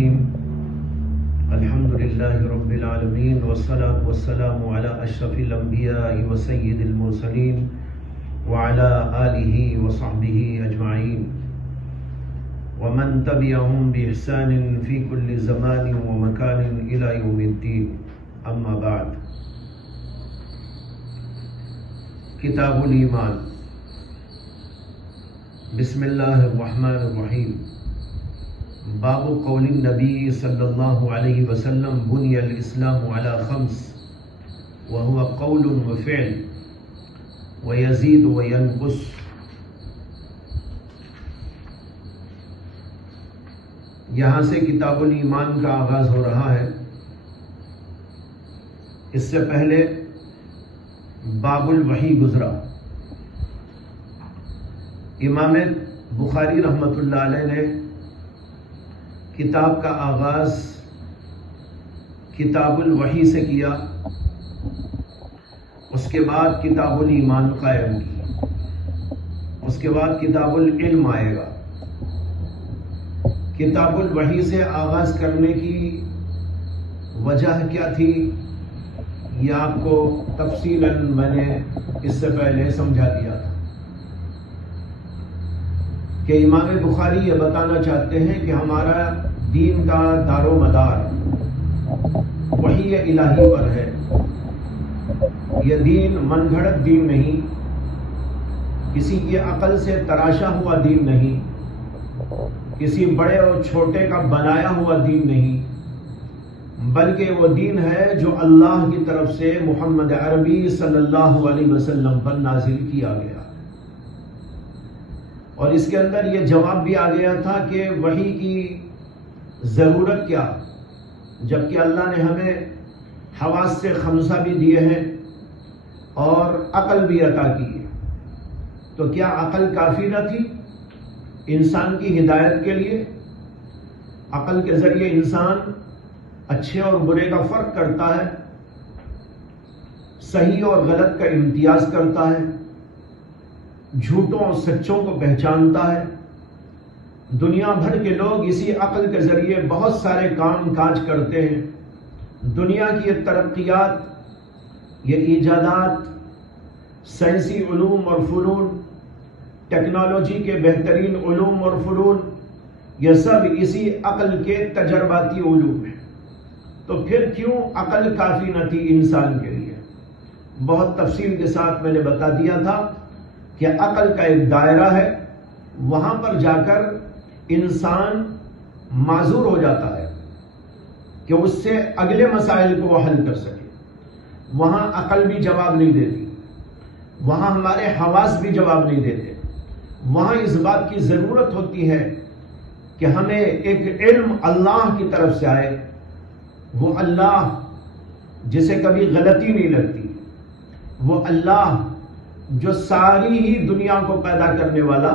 الرحیم الحمد للہ رب العالمین والصلاة والسلام علی اشرف الانبیاء وسید المرسلین وعلی آلہ وصحبہ اجمعین ومن تبعهم بإحسان فی کل زمان ومکان الی یوم الدین اما بعد۔ کتاب الایمان، بسم اللہ الرحمن الرحیم۔ باب قول النبی صلی اللہ علیہ وسلم بنی الاسلام علی خمس وهو قول وفعل ويزيد وينقص۔ یہاں سے کتاب الایمان کا آغاز ہو رہا ہے۔ اس سے پہلے باب الوحی گزرا۔ امام بخاری رحمۃ اللہ علیہ نے کتاب کا آغاز کتاب الوحی سے کیا، اس کے بعد کتاب الایمان قائم کی، اس کے بعد کتاب العلم آئے گا۔ کتاب الوحی سے آغاز کرنے کی وجہ کیا تھی یہ آپ کو تفصیلاً میں نے اس سے پہلے سمجھا دیا تھا کہ امام بخاری یہ بتانا چاہتے ہیں کہ ہمارا دین کا دار و مدار وحی الہی پر ہے۔ یہ دین من گھڑت دین نہیں، کسی کی عقل سے تراشا ہوا دین نہیں، کسی بڑے اور چھوٹے کا بنایا ہوا دین نہیں، بلکہ وہ دین ہے جو اللہ کی طرف سے محمد عربی صلی اللہ علیہ وسلم پر نازل کیا گیا۔ اور اس کے اندر یہ جواب بھی آ گیا تھا کہ وحی کی ضرورت کیا، جبکہ اللہ نے ہمیں حواس سے خمسہ بھی دیے ہیں اور عقل بھی عطا کی ہے، تو کیا عقل کافی نہ تھی انسان کی ہدایت کے لیے؟ عقل کے ذریعے انسان اچھے اور برے کا فرق کرتا ہے، صحیح اور غلط کا امتیاز کرتا ہے، جھوٹوں اور سچوں کو پہچانتا ہے۔ دنیا بھر کے لوگ اسی عقل کے ذریعے بہت سارے کام کاج کرتے ہیں۔ دنیا کی یہ ترقیات، یہ ایجادات، سائنسی علوم اور فنون، ٹیکنالوجی کے بہترین علوم اور فنون، یہ سب اسی عقل کے تجرباتی علوم ہیں۔ تو پھر کیوں عقل کافی نہ تھی انسان کے لیے؟ بہت تفصیل کے ساتھ میں نے بتا دیا تھا کہ عقل کا ایک دائرہ ہے، وہاں پر جا کر انسان معذور ہو جاتا ہے کہ اس سے اگلے مسائل کو وہ حل کر سکے۔ وہاں عقل بھی جواب نہیں دیتی، وہاں ہمارے حواس بھی جواب نہیں دیتے۔ وہاں اس بات کی ضرورت ہوتی ہے کہ ہمیں ایک علم اللہ کی طرف سے آئے، وہ اللہ جسے کبھی غلطی نہیں لگتی، وہ اللہ جو ساری ہی دنیا کو پیدا کرنے والا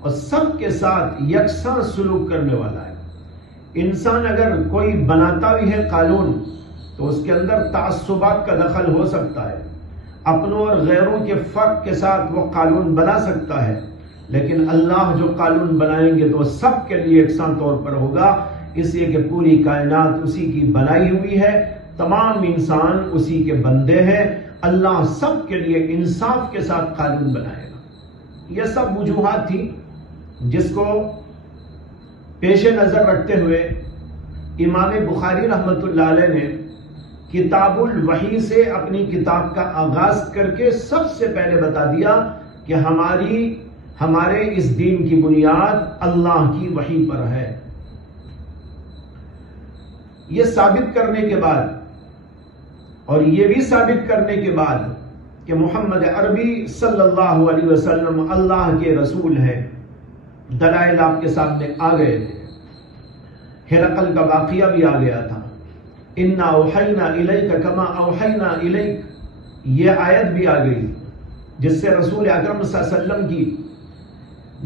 اور سب کے ساتھ یکساں سلوک کرنے والا ہے۔ انسان اگر کوئی بناتا بھی ہے قانون تو اس کے اندر تعصبات کا دخل ہو سکتا ہے، اپنوں اور غیروں کے فرق کے ساتھ وہ قانون بنا سکتا ہے، لیکن اللہ جو قانون بنائیں گے تو وہ سب کے لیے یکساں طور پر ہوگا، اس لیے کہ پوری کائنات اسی کی بنائی ہوئی ہے، تمام انسان اسی کے بندے ہیں۔ اللہ سب کے لیے انصاف کے ساتھ قانون بنائے گا۔ یہ سب وجوہات تھی جس کو پیش نظر رکھتے ہوئے امام بخاری رحمۃ اللہ علیہ نے کتاب الوحی سے اپنی کتاب کا آغاز کر کے سب سے پہلے بتا دیا کہ ہمارے اس دین کی بنیاد اللہ کی وحی پر ہے۔ یہ ثابت کرنے کے بعد اور یہ بھی ثابت کرنے کے بعد کہ محمد عربی صلی اللہ علیہ وسلم اللہ کے رسول ہیں، دلائل آپ کے سامنے آ گئے تھے۔ ہرقل کا واقعہ بھی آ گیا تھا، انا اوحینا الیک کما اوحینا الیک، یہ آیت بھی آ گئی جس سے رسول اکرم صلی اللہ علیہ وسلم کی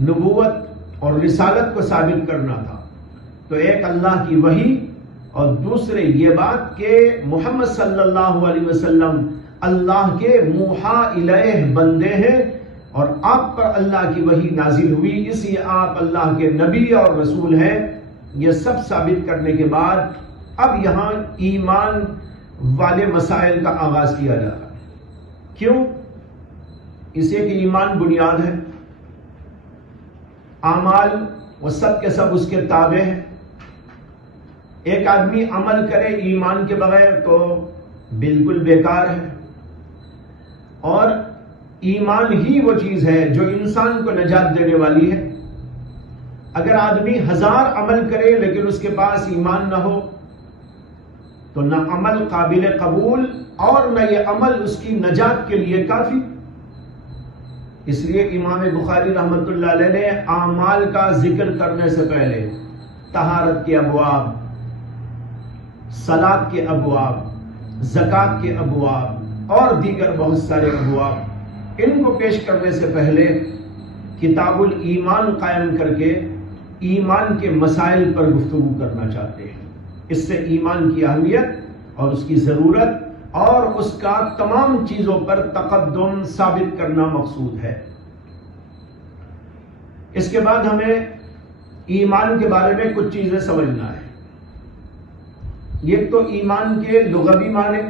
نبوت اور رسالت کو ثابت کرنا تھا۔ تو ایک اللہ کی وحی اور دوسرے یہ بات کہ محمد صلی اللہ علیہ وسلم اللہ کے موحا الیہ بندے ہیں اور آپ پر اللہ کی وحی نازل ہوئی، اس لیے آپ اللہ کے نبی اور رسول ہیں۔ یہ سب ثابت کرنے کے بعد اب یہاں ایمان والے مسائل کا آغاز کیا جا رہا ہے۔ کیوں؟ اسے کہ ایمان بنیاد ہے، اعمال وہ سب کے سب اس کے تابع ہیں۔ ایک آدمی عمل کرے ایمان کے بغیر تو بالکل بیکار ہے، اور ایمان ہی وہ چیز ہے جو انسان کو نجات دینے والی ہے۔ اگر آدمی 1000 عمل کرے لیکن اس کے پاس ایمان نہ ہو تو نہ عمل قابل قبول اور نہ یہ عمل اس کی نجات کے لیے کافی۔ اس لیے امام بخاری رحمۃ اللہ علیہ نے اعمال کا ذکر کرنے سے پہلے طہارت کے ابواب، صلاۃ کے ابواب، زکوٰۃ کے ابواب اور دیگر بہت سارے ابواب، ان کو پیش کرنے سے پہلے کتاب الایمان قائم کر کے ایمان کے مسائل پر گفتگو کرنا چاہتے ہیں۔ اس سے ایمان کی اہمیت اور اس کی ضرورت اور اس کا تمام چیزوں پر تقدم ثابت کرنا مقصود ہے۔ اس کے بعد ہمیں ایمان کے بارے میں کچھ چیزیں سمجھنا ہے۔ یہ تو ایمان کے لغوی معنی،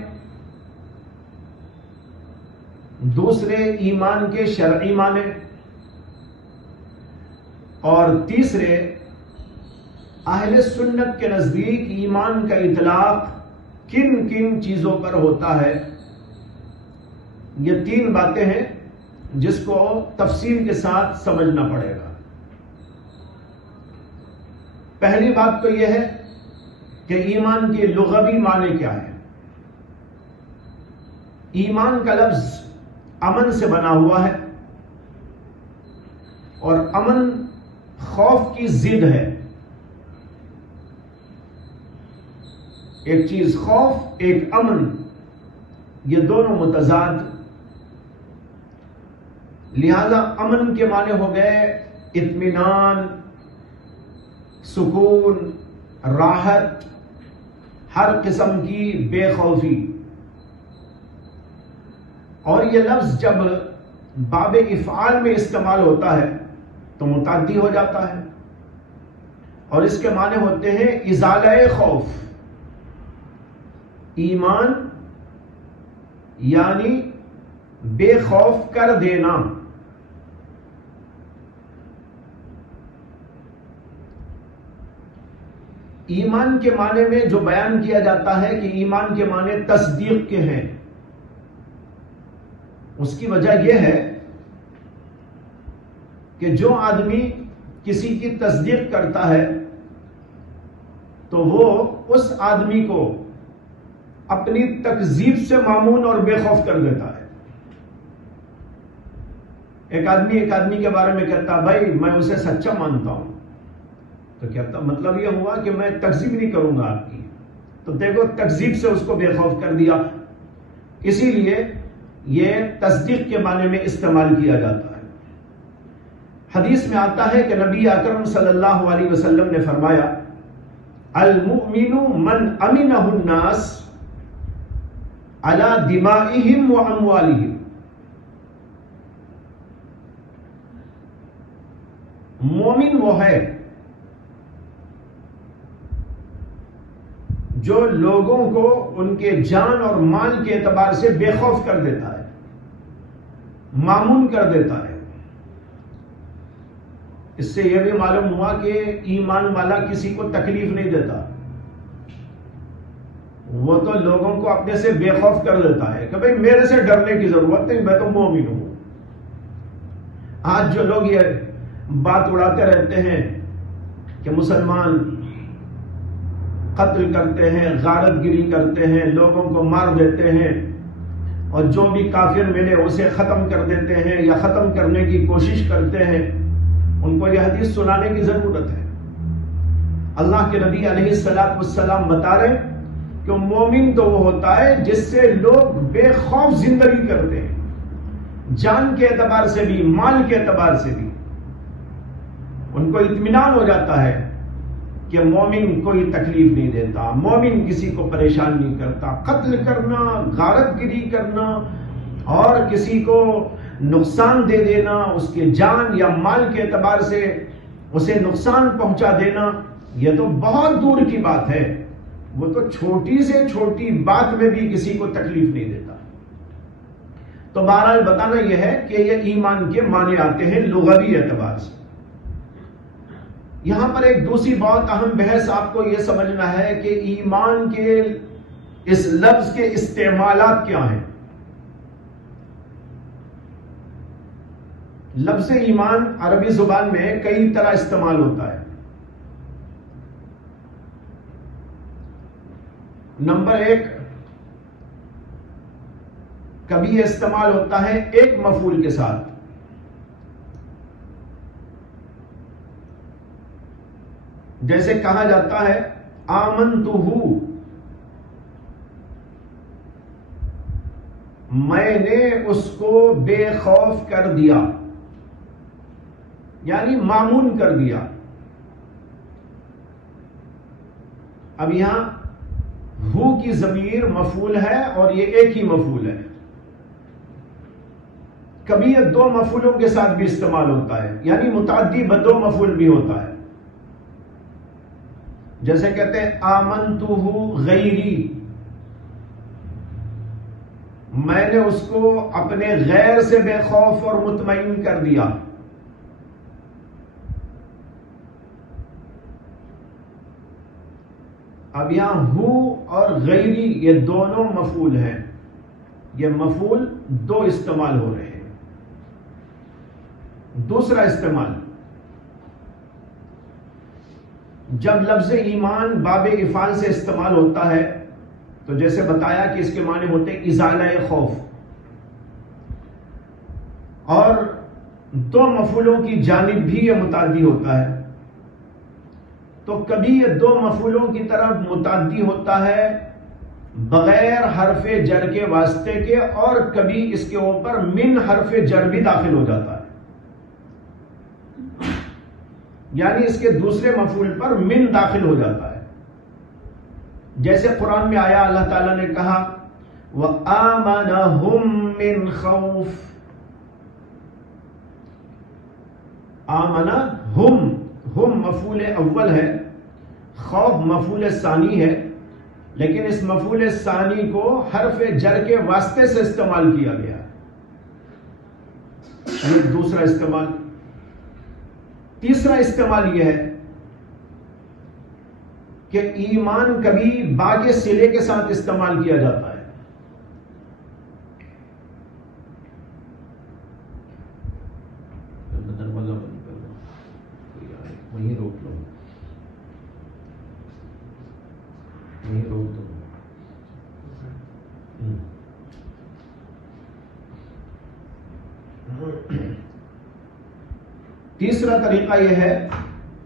دوسرے ایمان کے شرعی معنی، اور تیسرے اہل سنت کے نزدیک ایمان کا اطلاق کن کن چیزوں پر ہوتا ہے۔ یہ 3 باتیں ہیں جس کو تفصیل کے ساتھ سمجھنا پڑے گا۔ پہلی بات تو یہ ہے کہ ایمان کے لغوی معنی کیا ہے۔ ایمان کا لفظ امن سے بنا ہوا ہے، اور امن خوف کی ضد ہے۔ ایک چیز خوف، ایک امن، یہ دونوں متضاد۔ لہذا امن کے معنی ہو گئے اطمینان، سکون، راحت، ہر قسم کی بے خوفی۔ اور یہ لفظ جب باب افعال میں استعمال ہوتا ہے تو متعدی ہو جاتا ہے، اور اس کے معنی ہوتے ہیں ازالہ خوف۔ ایمان یعنی بے خوف کر دینا۔ ایمان کے معنی میں جو بیان کیا جاتا ہے کہ ایمان کے معنی تصدیق کے ہیں، اس کی وجہ یہ ہے کہ جو آدمی کسی کی تصدیق کرتا ہے تو وہ اس آدمی کو اپنی تکذیب سے مامون اور بے خوف کر دیتا ہے۔ ایک آدمی کے بارے میں کہتا بھائی میں اسے سچا مانتا ہوں، تو کہتا مطلب یہ ہوا کہ میں تکذیب نہیں کروں گا آپ کی، تو دیکھو تکذیب سے اس کو بے خوف کر دیا۔ اسی لیے یہ تصدیق کے معنی میں استعمال کیا جاتا ہے۔ حدیث میں آتا ہے کہ نبی اکرم صلی اللہ علیہ وسلم نے فرمایا المؤمن من امنہ الناس علی دمائہم و اموالہم۔ مومن وہ ہے جو لوگوں کو ان کے جان اور مال کے اعتبار سے بے خوف کر دیتا ہے، مامون کر دیتا ہے۔ اس سے یہ بھی معلوم ہوا کہ ایمان والا کسی کو تکلیف نہیں دیتا، وہ تو لوگوں کو اپنے سے بے خوف کر دیتا ہے کہ بھئی میرے سے ڈرنے کی ضرورت نہیں، میں تو مومن ہوں۔ آج جو لوگ یہ بات اڑاتے رہتے ہیں کہ مسلمان قتل کرتے ہیں، غارت گری کرتے ہیں، لوگوں کو مار دیتے ہیں، اور جو بھی کافر ملے اسے ختم کر دیتے ہیں یا ختم کرنے کی کوشش کرتے ہیں، ان کو یہ حدیث سنانے کی ضرورت ہے۔ اللہ کے نبی علیہ السلام بتا رہے کہ مومن تو وہ ہوتا ہے جس سے لوگ بے خوف زندگی کرتے ہیں، جان کے اعتبار سے بھی، مال کے اعتبار سے بھی۔ ان کو اطمینان ہو جاتا ہے کہ مومن کوئی تکلیف نہیں دیتا، مومن کسی کو پریشان نہیں کرتا۔ قتل کرنا، غارت گری کرنا اور کسی کو نقصان دے دینا، اس کے جان یا مال کے اعتبار سے اسے نقصان پہنچا دینا، یہ تو بہت دور کی بات ہے، وہ تو چھوٹی سے چھوٹی بات میں بھی کسی کو تکلیف نہیں دیتا۔ تو بہرحال بتانا یہ ہے کہ یہ ایمان کے معنی آتے ہیں لغوی اعتبار سے۔ یہاں پر ایک دوسری بہت اہم بحث آپ کو یہ سمجھنا ہے کہ ایمان کے اس لفظ کے استعمالات کیا ہیں۔ لفظ ایمان عربی زبان میں کئی طرح استعمال ہوتا ہے۔ نمبر ایک، کبھی یہ استعمال ہوتا ہے ایک مفعول کے ساتھ، جیسے کہا جاتا ہے آمنتہ، میں نے اس کو بے خوف کر دیا، یعنی مامون کر دیا۔ اب یہاں ہو کی ضمیر مفعول ہے اور یہ ایک ہی مفعول ہے۔ کبھی یہ دو مفعولوں کے ساتھ بھی استعمال ہوتا ہے، یعنی متعدی بدو مفعول بھی ہوتا ہے، جیسے کہتے ہیں آمنتہ غیری، میں نے اس کو اپنے غیر سے بے خوف اور مطمئن کر دیا۔ اب یہاں ہو اور غیری یہ دونوں مفعول ہیں، یہ مفعول دو استعمال ہو رہے ہیں۔ دوسرا استعمال، جب لفظ ایمان باب افعال سے استعمال ہوتا ہے تو جیسے بتایا کہ اس کے معنی ہوتے ہیں ازالہ خوف، اور دو مفعولوں کی جانب بھی یہ متعدی ہوتا ہے۔ تو کبھی یہ دو مفعولوں کی طرف متعدی ہوتا ہے بغیر حرف جر کے واسطے کے، اور کبھی اس کے اوپر من حرف جر بھی داخل ہو جاتا ہے، یعنی اس کے دوسرے مفعول پر من داخل ہو جاتا ہے۔ جیسے قرآن میں آیا، اللہ تعالیٰ نے کہا وَآمَنَهُم مِّن خَوْفٍ، آمنہم، ہم مفعول اول ہے، خوف مفعول ثانی ہے، لیکن اس مفعول ثانی کو حرف جر کے واسطے سے استعمال کیا گیا ہے، یہ دوسرا استعمال۔ تیسرا استعمال یہ ہے کہ ایمان کبھی با کے صلے کے ساتھ استعمال کیا جاتا ہے۔ دروازہ بند کر دو، وہیں روک لو، وہیں روک دو۔ تیسرا طریقہ یہ ہے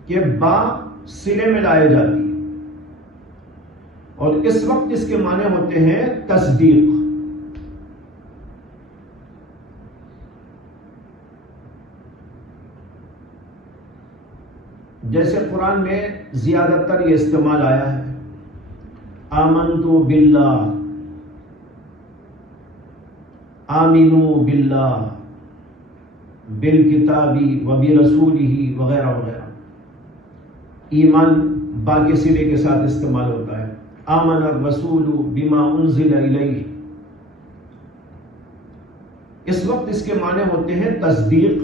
کہ با صلے میں لائی جاتی ہے، اور اس وقت اس کے معنی ہوتے ہیں تصدیق۔ جیسے قرآن میں زیادہ تر یہ استعمال آیا ہے، آمنتو باللہ، آمنو باللہ، بالکتابی وبرسولہ وغیرہ وغیرہ۔ ایمان با کے صلے کے ساتھ استعمال ہوتا ہے، آمن الرسول بما انزل الیہ، اس وقت اس کے معنی ہوتے ہیں تصدیق۔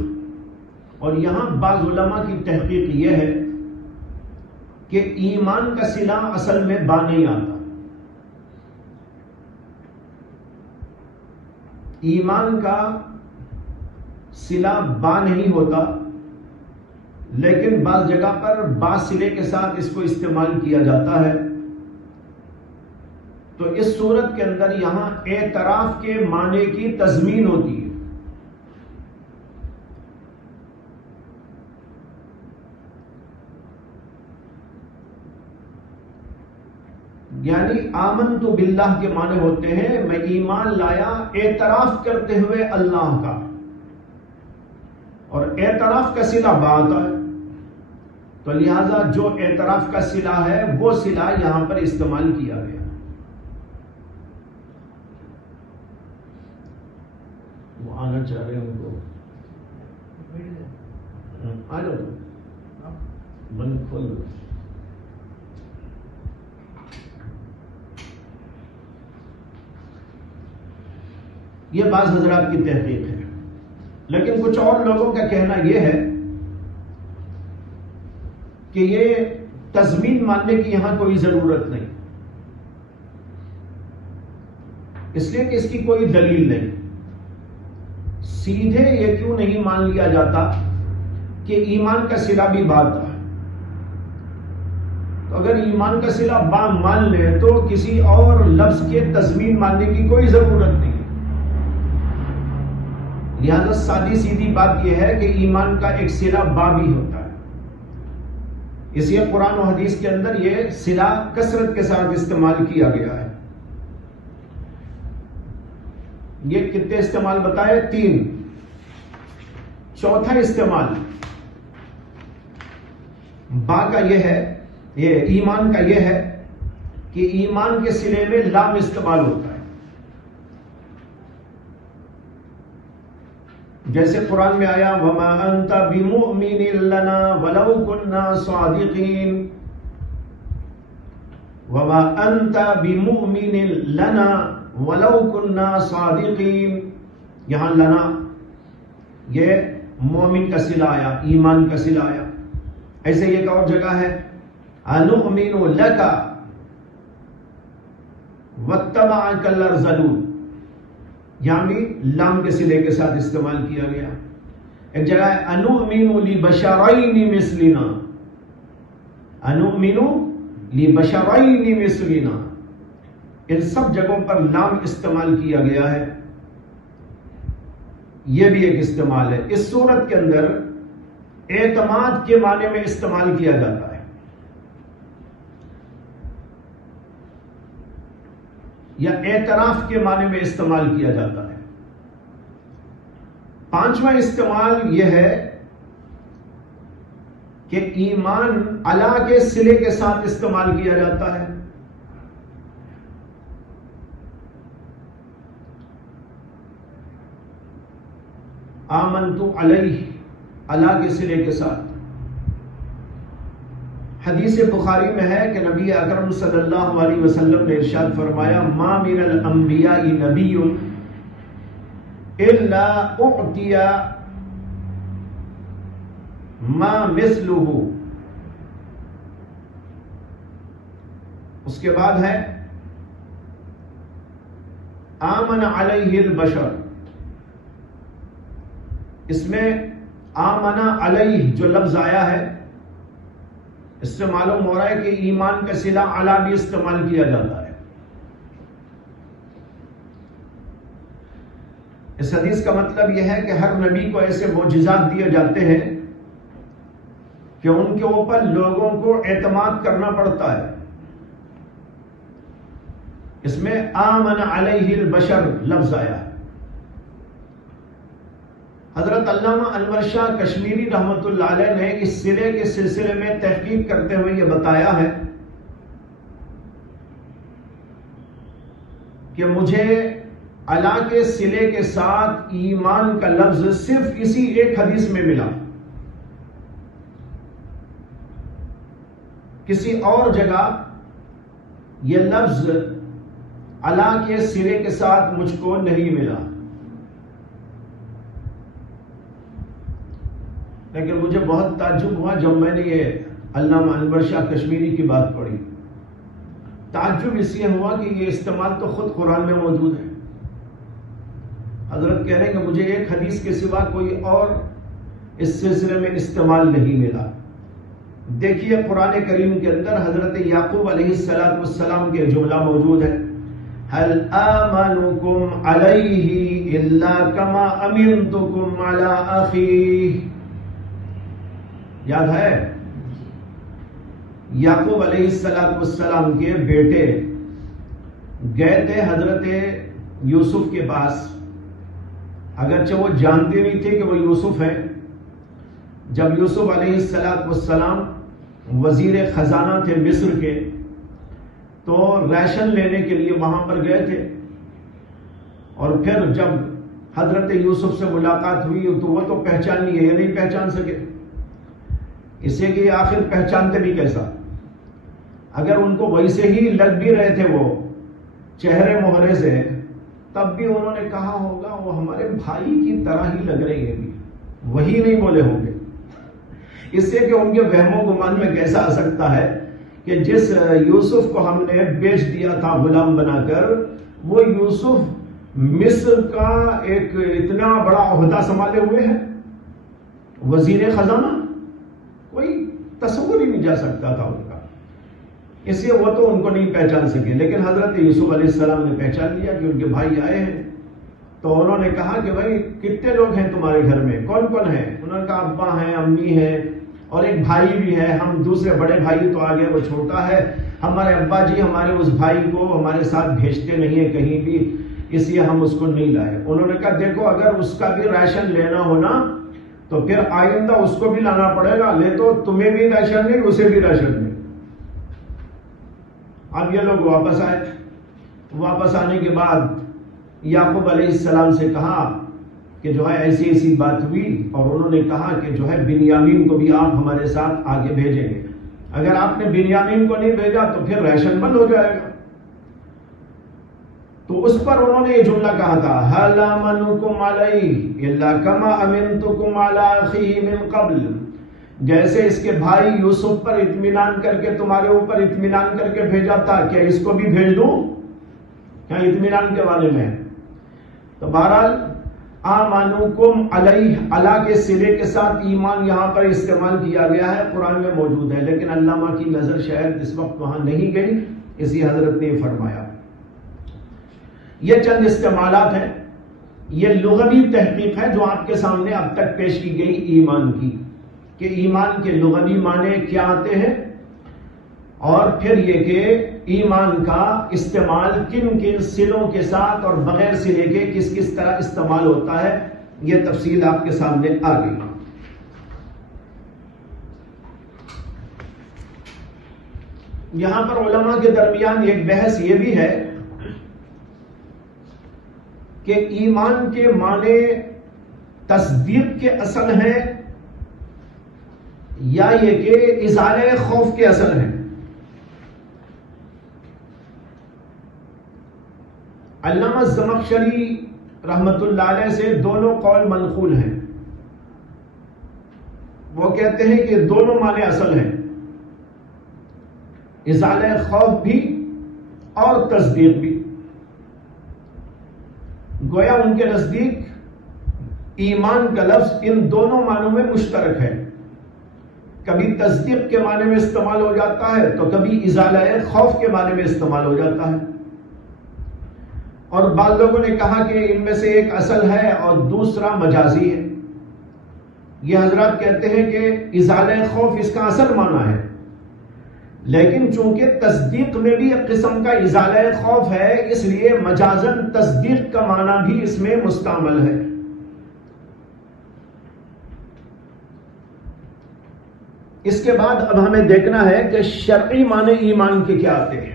اور یہاں بعض علماء کی تحقیق یہ ہے کہ ایمان کا صلہ اصل میں با نہیں آتا، ایمان کا صلہ با نہیں ہوتا، لیکن بعض جگہ پر با صلے کے ساتھ اس کو استعمال کیا جاتا ہے۔ تو اس صورت کے اندر یہاں اعتراف کے معنی کی تضمین ہوتی ہے، یعنی آمنت باللہ کے معنی ہوتے ہیں میں ایمان لایا اعتراف کرتے ہوئے اللہ کا، اور اعتراف کا صلہ با آتا ہے، تو لہذا جو اعتراف کا صلہ ہے وہ صلہ یہاں پر استعمال کیا گیا۔ وہ آنا چاہ رہے ہیں ان کو، آ جاؤ، بند کھول دو۔ یہ بعض حضرات کی تحقیق ہے، لیکن کچھ اور لوگوں کا کہنا یہ ہے کہ یہ تضمین ماننے کی یہاں کوئی ضرورت نہیں، اس لیے کہ اس کی کوئی دلیل نہیں۔ سیدھے یہ کیوں نہیں مان لیا جاتا کہ ایمان کا صلہ بھی با تھا؟ تو اگر ایمان کا صلہ با مان لے تو کسی اور لفظ کے تضمین ماننے کی کوئی ضرورت نہیں۔ لہذا سادی سیدھی بات یہ ہے کہ ایمان کا ایک صلہ با بھی ہوتا ہے، اس لیے قرآن و حدیث کے اندر یہ صلہ کثرت کے ساتھ استعمال کیا گیا ہے۔ یہ کتنے استعمال بتائے؟ 3۔ چوتھا استعمال با کا یہ ہے، یہ ایمان کا یہ ہے کہ ایمان کے صلے میں لام استعمال ہوتا ہے، جیسے قرآن میں آیا وَمَا أَنْتَ بِمُؤْمِنٍ لَنَا وَلَوْ كُنَّا صَادِقِينَ، وَمَا أَنْتَ بِمُؤْمِنٍ لَنَا وَلَوْ كُنَّا صَادِقِينَ، یہاں لنا یہ مومن کا صلہ آیا، ایمان کا صلہ آیا۔ ایسے ایک اور جگہ ہے أَنُؤْمِنُ لَكَ وَاتَّبَعَكَ الْأَرْذَلُونَ، یہاں بھی لام کے صلے کے ساتھ استعمال کیا گیا۔ ایک جگہ ہے أَنُؤْمِنُ لِبَشَرَيْنِ مِثْلِنَا، أَنُؤْمِنُ لِبَشَرَيْنِ مِثْلِنَا، ان سب جگہوں پر لام استعمال کیا گیا ہے۔ یہ بھی ایک استعمال ہے۔ اس صورت کے اندر اعتماد کے معنی میں استعمال کیا جاتا ہے، یا اعتراف کے معنی میں استعمال کیا جاتا ہے۔ پانچواں استعمال یہ ہے کہ ایمان اللہ کے صلے کے ساتھ استعمال کیا جاتا ہے۔ آمنتو علیہ، اللہ کے صلے کے ساتھ۔ حدیث بخاری میں ہے کہ نبی اکرم صلی اللہ علیہ وسلم نے ارشاد فرمایا ما من الانبیاء نبی الا اعطی ما مثلہ، اس کے بعد ہے آمن علیہ البشر، اس میں آمنا علیہ جو لفظ آیا ہے اس سے معلوم ہو رہا ہے کہ ایمان کا صلہ علی بھی استعمال کیا جاتا ہے۔ اس حدیث کا مطلب یہ ہے کہ ہر نبی کو ایسے معجزات دیے جاتے ہیں کہ ان کے اوپر لوگوں کو اعتماد کرنا پڑتا ہے۔ اس میں آمن علیہ البشر لفظ آیا ہے۔ حضرت علامہ انور شاہ کشمیری رحمت اللہ علیہ نے اس صلے کے سلسلے میں تحقیق کرتے ہوئے یہ بتایا ہے کہ مجھے اللہ کے صلے کے ساتھ ایمان کا لفظ صرف اسی ایک حدیث میں ملا، کسی اور جگہ یہ لفظ اللہ کے صلے کے ساتھ مجھ کو نہیں ملا۔ لیکن مجھے بہت تعجب ہوا جب میں نے یہ علامہ انور شاہ کشمیری کی بات پڑھی۔ تعجب اس لیے ہوا کہ یہ استعمال تو خود قرآن میں موجود ہے۔ حضرت کہہ رہے ہیں کہ مجھے ایک حدیث کے سوا کوئی اور اس سلسلے میں استعمال نہیں ملا۔ دیکھیے قرآن کریم کے اندر حضرت یعقوب علیہ السلام کے جملہ موجود ہے، هل آمنكم علیہ الا کما امنتکم علی اخیہ، یاد ہے؟ یعقوب علیہ السلام کے بیٹے گئے تھے حضرت یوسف کے پاس، اگرچہ وہ جانتے نہیں تھے کہ وہ یوسف ہیں۔ جب یوسف علیہ السلام وزیر خزانہ تھے مصر کے، تو ریشن لینے کے لیے وہاں پر گئے تھے، اور پھر جب حضرت یوسف سے ملاقات ہوئی تو وہ تو پہچان لیے، یہ نہیں پہچان سکے، اس لیے کہ آخر پہچانتے بھی کیسا؟ اگر ان کو ویسے ہی لگ بھی رہے تھے وہ چہرے مہرے سے، تب بھی انہوں نے کہا ہوگا وہ ہمارے بھائی کی طرح ہی لگ رہی ہے، وہی نہیں بولے ہوں گے، اس سے کہ ان کے وہم و گمان میں کیسا آ سکتا ہے کہ جس یوسف کو ہم نے بیچ دیا تھا غلام بنا کر، وہ یوسف مصر کا ایک اتنا بڑا عہدہ سنبھالے ہوئے ہے، وزیر خزانہ، کوئی تصور ہی نہیں جا سکتا تھا ان کا، اس لیے وہ تو ان کو نہیں پہچان سکے۔ لیکن حضرت یوسف علیہ السلام نے پہچان لیا کہ ان کے بھائی آئے ہیں، تو انہوں نے کہا کہ بھائی کتنے لوگ ہیں تمہارے گھر میں، کون کون ہیں؟ انہوں نے کہا ابا ہیں، امی ہیں، اور ایک بھائی بھی ہے، ہم دوسرے بڑے بھائی تو آگے وہ چھوٹا ہے، ہمارے ابا جی ہمارے اس بھائی کو ہمارے ساتھ بھیجتے نہیں ہیں کہیں بھی، اس لیے ہم اس کو نہیں لائے۔ انہوں نے کہا دیکھو اگر اس کا بھی راشن لینا ہونا تو پھر آئندہ اس کو بھی لانا پڑے گا، لے تو تمہیں بھی راشن نہیں اسے بھی راشن نہیں۔ اب یہ لوگ واپس آئے، واپس آنے کے بعد یعقوب علیہ السلام سے کہا کہ جو ہے ایسی ایسی بات ہوئی، اور انہوں نے کہا کہ جو ہے بنیامین کو بھی آپ ہمارے ساتھ آگے بھیجیں گے، اگر آپ نے بنیامین کو نہیں بھیجا تو پھر راشن بند ہو جائے گا۔ تو اس پر انہوں نے یہ جملہ کہا تھا هَلْ آمَنُكُمْ عَلَيْهِ إِلَّا كَمَا أَمِنْتُكُمْ عَلَىٰ أَخِيهِ مِنْ قَبْلِ، جیسے اس کے بھائی یوسف پر اطمینان کر کے تمہارے اوپر اطمینان کر کے بھیجا تھا، کیا اس کو بھی بھیج دوں؟ کیا اطمینان کے بارے میں؟ تو بہرحال آمانوکم علیہ، اللہ کے صلے کے ساتھ ایمان یہاں پر استعمال کیا گیا ہے، قرآن میں موجود ہے، لیکن علامہ کی نظر شاید اس وقت وہاں نہیں گئی، اسی حضرت نے فرمایا۔ یہ چند استعمالات ہیں، یہ لغوی تحقیق ہے جو آپ کے سامنے اب تک پیش کی گئی ایمان کی، کہ ایمان کے لغوی معنی کیا آتے ہیں، اور پھر یہ کہ ایمان کا استعمال کن کن صلوں کے ساتھ اور بغیر صلے کے کس کس طرح استعمال ہوتا ہے، یہ تفصیل آپ کے سامنے آ گئی۔ یہاں پر علماء کے درمیان ایک بحث یہ بھی ہے کہ ایمان کے معنی تصدیق کے اصل ہیں یا یہ کہ ازالہ خوف کے اصل ہیں۔ علامہ زمخشری رحمت اللہ علیہ سے دونوں قول منقول ہیں، وہ کہتے ہیں کہ دونوں معنی اصل ہیں، ازالہ خوف بھی اور تصدیق بھی۔ گویا ان کے نزدیک ایمان کا لفظ ان دونوں معنوں میں مشترک ہے، کبھی تصدیق کے معنی میں استعمال ہو جاتا ہے تو کبھی ازالہ خوف کے معنی میں استعمال ہو جاتا ہے، اور بعض لوگوں نے کہا کہ ان میں سے ایک اصل ہے اور دوسرا مجازی ہے۔ یہ حضرات کہتے ہیں کہ ازالہ خوف اس کا اصل معنی ہے، لیکن چونکہ تصدیق میں بھی ایک قسم کا ازالہ خوف ہے، اس لیے مجازن تصدیق کا معنی بھی اس میں مستعمل ہے۔ اس کے بعد اب ہمیں دیکھنا ہے کہ شرعی معنی ایمان کے کیا آتے ہیں۔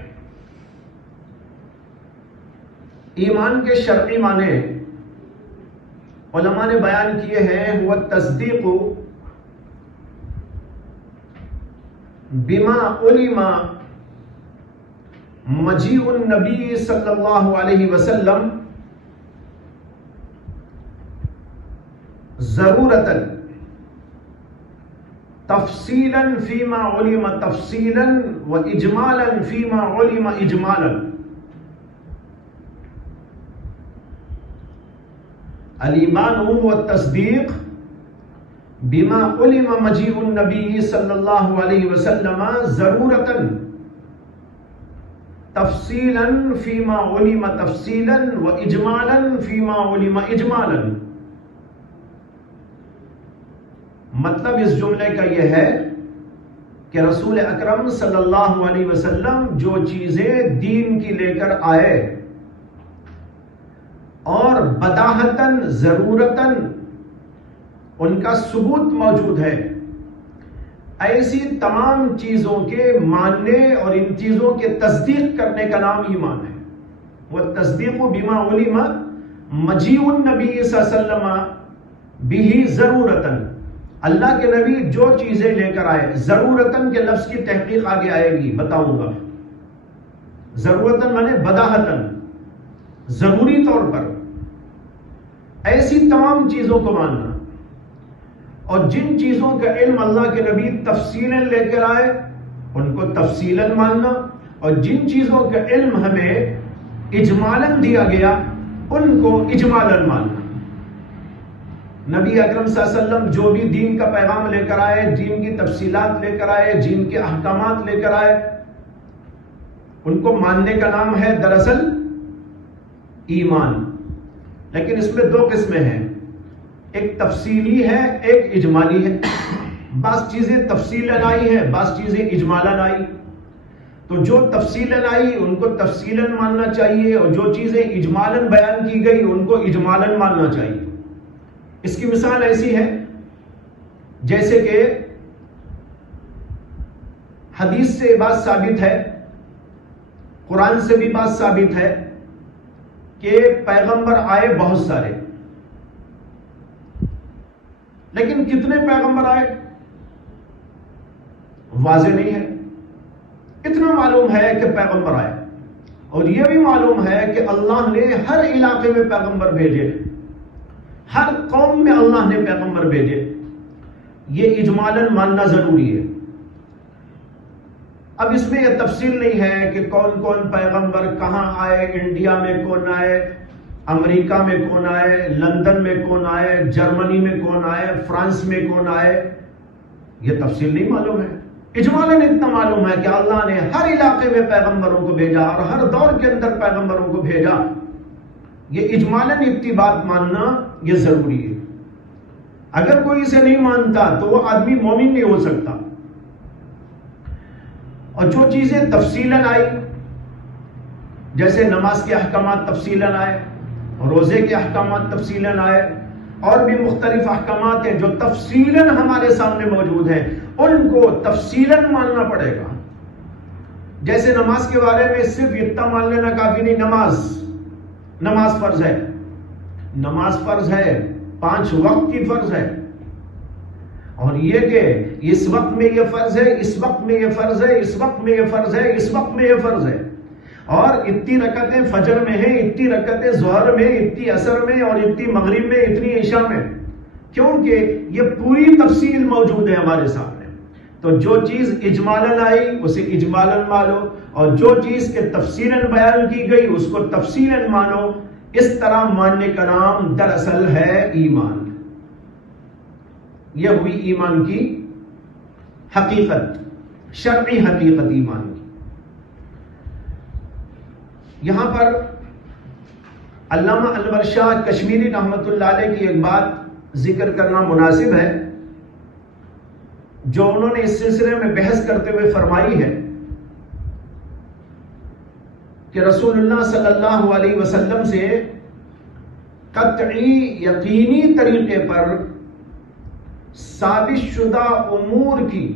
ایمان کے شرعی معنی علماء نے بیان کیے ہیں، وہ تصدیق بما علم مجیء النبی صلی اللہ علیہ وسلم ضرورتا تفصیلا فیما علم تفصیلا و اجمالا فیما علم اجمالا۔ الایمان والتصدیق بما علم مجیء النبی صلی اللہ علیہ وسلم ضرورتا تفصیلا فیما علم تفصیلا و اجمالا فیما علم اجمالا۔ مطلب اس جملے کا یہ ہے کہ رسول اکرم صلی اللہ علیہ وسلم جو چیزیں دین کی لے کر آئے اور بداہتاً ضرورتاً ان کا ثبوت موجود ہے، ایسی تمام چیزوں کے ماننے اور ان چیزوں کے تصدیق کرنے کا نام ایمان ہے۔ وہ تصدیق بما علم مجیء النبی صلی اللہ علیہ وسلم بھی ضرورتاً، اللہ کے نبی جو چیزیں لے کر آئے، ضرورتاً کے لفظ کی تحقیق آگے آئے گی، بتاؤں گا۔ ضرورتاً مانے بداہتاً، ضروری طور پر ایسی تمام چیزوں کو ماننا، اور جن چیزوں کا علم اللہ کے نبی تفصیلاً لے کر آئے ان کو تفصیلاً ماننا، اور جن چیزوں کا علم ہمیں اجمالاً دیا گیا ان کو اجمالاً ماننا۔ نبی اکرم صلی اللہ علیہ وسلم جو بھی دین کا پیغام لے کر آئے، دین کی تفصیلات لے کر آئے، دین کے احکامات لے کر آئے، ان کو ماننے کا نام ہے دراصل ایمان۔ لیکن اس میں دو قسمیں ہیں، ایک تفصیلی ہے، ایک اجمالی ہے۔ بعض چیزیں تفصیلاً آئی ہیں، بعض چیزیں اجمالاً آئی، تو جو تفصیلاً آئی ان کو تفصیلاً ماننا چاہیے، اور جو چیزیں اجمالاً بیان کی گئی ان کو اجمالاً ماننا چاہیے۔ اس کی مثال ایسی ہے جیسے کہ حدیث سے بات ثابت ہے، قرآن سے بھی بات ثابت ہے کہ پیغمبر آئے بہت سارے، لیکن کتنے پیغمبر آئے واضح نہیں ہے۔ اتنا معلوم ہے کہ پیغمبر آئے، اور یہ بھی معلوم ہے کہ اللہ نے ہر علاقے میں پیغمبر بھیجے، ہر قوم میں اللہ نے پیغمبر بھیجے۔ یہ اجمالاً ماننا ضروری ہے۔ اب اس میں یہ تفصیل نہیں ہے کہ کون کون پیغمبر کہاں آئے، انڈیا میں کون آئے، امریکہ میں کون آئے، لندن میں کون آئے، جرمنی میں کون آئے، فرانس میں کون آئے، یہ تفصیل نہیں معلوم ہے۔ اجمالاً اتنا معلوم ہے کہ اللہ نے ہر علاقے میں پیغمبروں کو بھیجا اور ہر دور کے اندر پیغمبروں کو بھیجا۔ یہ اجمالاً اتنی بات ماننا یہ ضروری ہے۔ اگر کوئی اسے نہیں مانتا تو وہ آدمی مومن نہیں ہو سکتا۔ اور جو چیزیں تفصیلاً آئی، جیسے نماز کے احکامات تفصیلاً آئے، روزے کے احکامات تفصیلاً آئے، اور بھی مختلف احکامات ہیں جو تفصیلاً ہمارے سامنے موجود ہیں، ان کو تفصیلاً ماننا پڑے گا۔ جیسے نماز کے بارے میں صرف اتنا مان لینا کافی نہیں، نماز فرض ہے، نماز فرض ہے، 5 وقت کی فرض ہے، اور یہ کہ اس وقت میں یہ فرض ہے، اس وقت میں یہ فرض ہے، اس وقت میں یہ فرض ہے، اس وقت میں یہ فرض ہے، اور اتنی رکعتیں فجر میں ہیں، اتنی رکعتیں ظہر میں، اتنی عصر میں، اور اتنی مغرب میں، اتنی عشاء میں، کیونکہ یہ پوری تفصیل موجود ہے ہمارے سامنے۔ تو جو چیز اجمالاً آئی اسے اجمالاً مانو، اور جو چیز کے تفصیلاً بیان کی گئی اس کو تفصیلاً مانو۔ اس طرح ماننے کا نام دراصل ہے ایمان۔ یہ ہوئی ایمان کی حقیقت، شرعی حقیقت ایمان کی۔ یہاں پر علامہ انور شاہ کشمیری رحمت اللہ علیہ کی ایک بات ذکر کرنا مناسب ہے، جو انہوں نے اس سلسلے میں بحث کرتے ہوئے فرمائی ہے کہ رسول اللہ صلی اللہ علیہ وسلم سے قطعی یقینی طریقے پر ثابت شدہ امور کی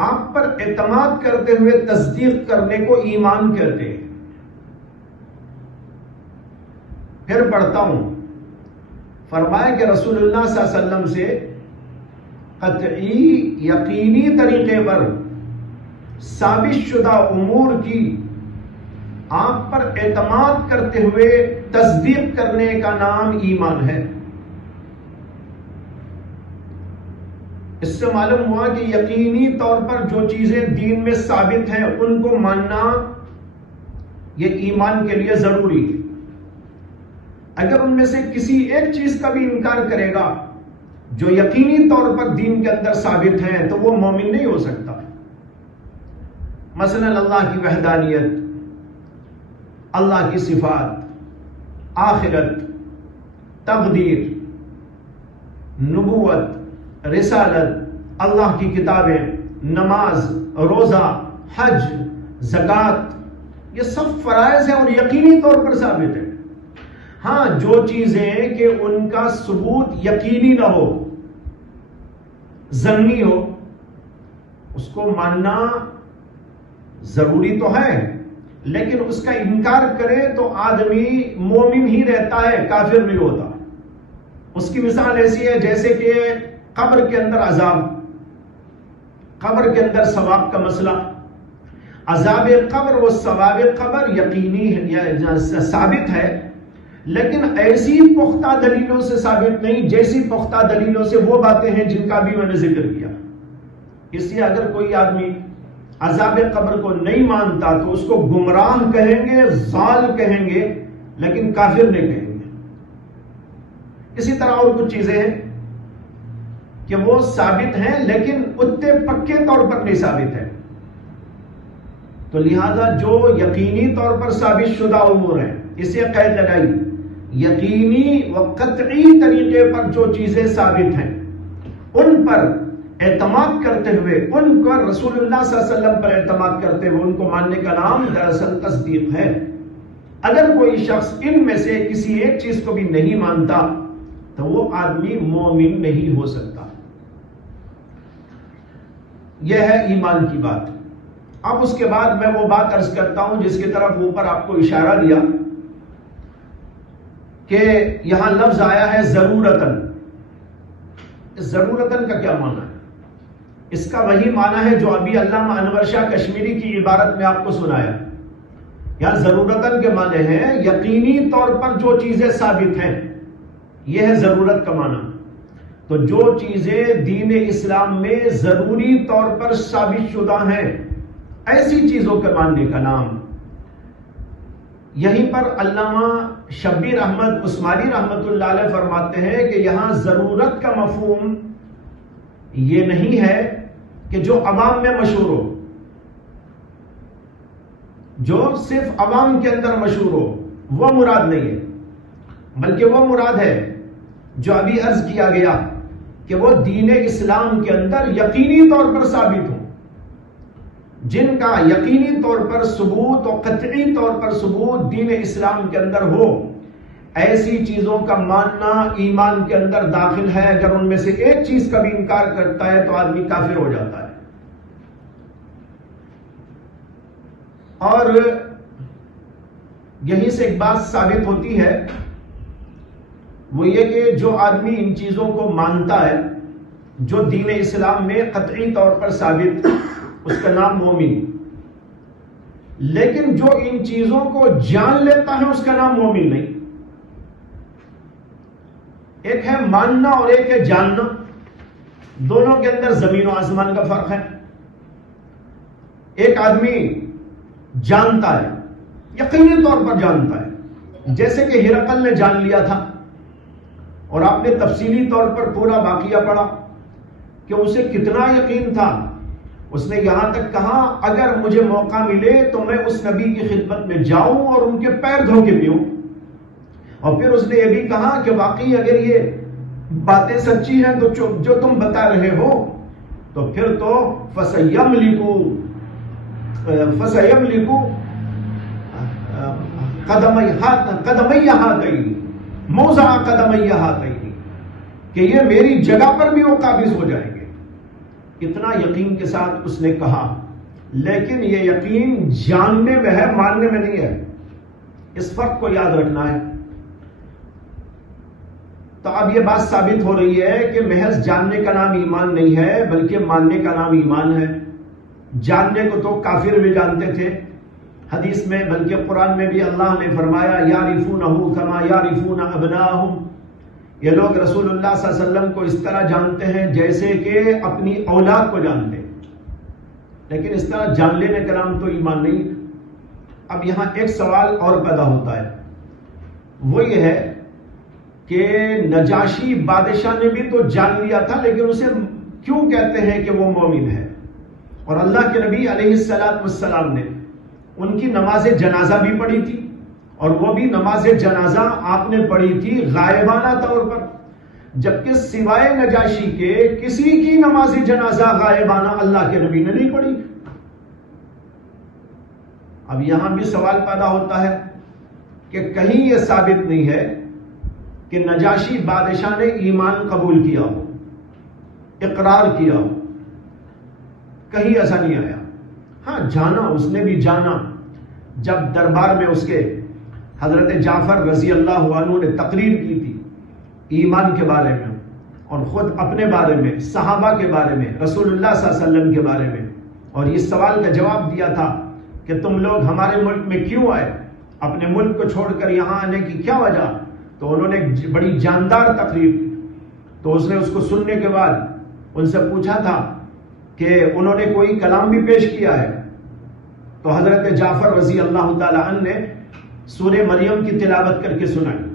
آپ پر اعتماد کرتے ہوئے تصدیق کرنے کو ایمان کہتے ہیں۔ پھر پڑھتا ہوں، فرمایا کہ رسول اللہ صلی اللہ علیہ وسلم سے قطعی یقینی طریقے پر ثابت شدہ امور کی آپ پر اعتماد کرتے ہوئے تصدیق کرنے کا نام ایمان ہے۔ اس سے معلوم ہوا کہ یقینی طور پر جو چیزیں دین میں ثابت ہیں ان کو ماننا یہ ایمان کے لیے ضروری ہے۔ اگر ان میں سے کسی ایک چیز کا بھی انکار کرے گا جو یقینی طور پر دین کے اندر ثابت ہے تو وہ مومن نہیں ہو سکتا۔ مثلا اللہ کی وحدانیت، اللہ کی صفات، آخرت، تقدیر، نبوت، رسالت، اللہ کی کتابیں، نماز، روزہ، حج، زکوٰۃ، یہ سب فرائض ہیں اور یقینی طور پر ثابت ہیں۔ ہاں، جو چیزیں کہ ان کا ثبوت یقینی نہ ہو، ظنی ہو، اس کو ماننا ضروری تو ہے، لیکن اس کا انکار کرے تو آدمی مومن ہی رہتا ہے، کافر نہیں ہوتا۔ اس کی مثال ایسی ہے جیسے کہ قبر کے اندر عذاب، قبر کے اندر ثواب کا مسئلہ۔ عذاب قبر و ثواب قبر یقینی ہے، ثابت ہے، لیکن ایسی پختہ دلیلوں سے ثابت نہیں جیسی پختہ دلیلوں سے وہ باتیں ہیں جن کا بھی میں نے ذکر کیا۔ اس لیے اگر کوئی آدمی عذاب قبر کو نہیں مانتا تو اس کو گمراہ کہیں گے، ضال کہیں گے، لیکن کافر نہیں کہیں گے۔ اسی طرح اور کچھ چیزیں ہیں کہ وہ ثابت ہیں لیکن اتنے پکے طور پر نہیں ثابت ہے، تو لہذا جو یقینی طور پر ثابت شدہ امور ہیں اسے قید لگائی، یقینی و قطعی طریقے پر جو چیزیں ثابت ہیں ان پر اعتماد کرتے ہوئے، ان پر رسول اللہ صلی اللہ علیہ وسلم پر اعتماد کرتے ہوئے ان کو ماننے کا نام دراصل تصدیق ہے۔ اگر کوئی شخص ان میں سے کسی ایک چیز کو بھی نہیں مانتا تو وہ آدمی مومن نہیں ہو سکتا۔ یہ ہے ایمان کی بات۔ اب اس کے بعد میں وہ بات عرض کرتا ہوں جس کی طرف اوپر آپ کو اشارہ دیا کہ یہاں لفظ آیا ہے ضرورتاً۔ ضرورتاً کا کیا معنی ہے؟ اس کا وہی معنی ہے جو ابھی علامہ انور شاہ کشمیری کی عبارت میں آپ کو سنایا۔ یہاں ضرورتاً کے معنی ہے یقینی طور پر جو چیزیں ثابت ہیں، یہ ہے ضرورت کا معنی۔ تو جو چیزیں دین اسلام میں ضروری طور پر ثابت شدہ ہیں ایسی چیزوں کے ماننے کا نام۔ یہیں پر علامہ شبیر احمد عثمانی رحمت اللہ علیہ فرماتے ہیں کہ یہاں ضرورت کا مفہوم یہ نہیں ہے کہ جو عوام میں مشہور ہو، جو صرف عوام کے اندر مشہور ہو، وہ مراد نہیں ہے، بلکہ وہ مراد ہے جو ابھی عرض کیا گیا کہ وہ دین اسلام کے اندر یقینی طور پر ثابت ہوں، جن کا یقینی طور پر ثبوت اور قطعی طور پر ثبوت دین اسلام کے اندر ہو، ایسی چیزوں کا ماننا ایمان کے اندر داخل ہے۔ اگر ان میں سے ایک چیز کا بھی انکار کرتا ہے تو آدمی کافر ہو جاتا ہے۔ اور یہیں سے ایک بات ثابت ہوتی ہے، وہ یہ کہ جو آدمی ان چیزوں کو مانتا ہے جو دین اسلام میں قطعی طور پر ثابت، اس کا نام مومن، لیکن جو ان چیزوں کو جان لیتا ہے اس کا نام مومن نہیں۔ ایک ہے ماننا اور ایک ہے جاننا، دونوں کے اندر زمین و آسمان کا فرق ہے۔ ایک آدمی جانتا ہے، یقینی طور پر جانتا ہے، جیسے کہ ہرقل نے جان لیا تھا، اور آپ نے تفصیلی طور پر پورا واقعہ پڑھا کہ اسے کتنا یقین تھا۔ اس نے یہاں تک کہا اگر مجھے موقع ملے تو میں اس نبی کی خدمت میں جاؤں اور ان کے پیر دھو کے پیوں۔ اور پھر اس نے یہ بھی کہا کہ واقعی اگر یہ باتیں سچی ہیں تو جو تم بتا رہے ہو تو پھر تو فَسَيَمْلِكُ قَدَمَيَّ هَاتَيْنِ مَوْضَعَ قَدَمَيَّ هَاتَيْنِ، کہ یہ میری جگہ پر بھی وہ قابض ہو جائیں گے۔ اتنا یقین کے ساتھ اس نے کہا، لیکن یہ یقین جاننے میں ہے، ماننے میں نہیں ہے۔ اس فرق کو یاد رکھنا ہے۔ تو اب یہ بات ثابت ہو رہی ہے کہ محض جاننے کا نام ایمان نہیں ہے بلکہ ماننے کا نام ایمان ہے۔ جاننے کو تو کافر بھی جانتے تھے، حدیث میں بلکہ قرآن میں بھی اللہ نے فرمایا یعرفونہ کما یعرفون ابناءہم، یہ لوگ رسول اللہ صلی اللہ علیہ وسلم کو اس طرح جانتے ہیں جیسے کہ اپنی اولاد کو جانتے ہیں، لیکن اس طرح جان لینے کا نام تو ایمان نہیں۔ اب یہاں ایک سوال اور پیدا ہوتا ہے، وہ یہ ہے کہ نجاشی بادشاہ نے بھی تو جان لیا تھا، لیکن اسے کیوں کہتے ہیں کہ وہ مومن ہے؟ اور اللہ کے نبی علیہ السلام نے ان کی نماز جنازہ بھی پڑھی تھی، اور وہ بھی نماز جنازہ آپ نے پڑھی تھی غائبانہ طور پر، جبکہ سوائے نجاشی کے کسی کی نماز جنازہ غائبانہ اللہ کے نبی نے نہیں پڑھی۔ اب یہاں بھی سوال پیدا ہوتا ہے کہ کہیں یہ ثابت نہیں ہے کہ نجاشی بادشاہ نے ایمان قبول کیا ہو، اقرار کیا ہو، کہیں ایسا نہیں آیا۔ ہاں جانا، اس نے بھی جانا جب دربار میں اس کے حضرت جعفر رضی اللہ عنہ نے تقریر کی تھی ایمان کے بارے میں، اور خود اپنے بارے میں، صحابہ کے بارے میں، رسول اللہ صلی اللہ علیہ وسلم کے بارے میں، اور اس سوال کا جواب دیا تھا کہ تم لوگ ہمارے ملک میں کیوں آئے، اپنے ملک کو چھوڑ کر یہاں آنے کی کیا وجہ؟ تو انہوں نے بڑی جاندار تقریر کی۔ تو اس نے اس کو سننے کے بعد ان سے پوچھا تھا کہ انہوں نے کوئی کلام بھی پیش کیا ہے؟ تو حضرت جعفر رضی اللہ تعالی عنہ نے سورہ مریم کی تلاوت کر کے سنائی۔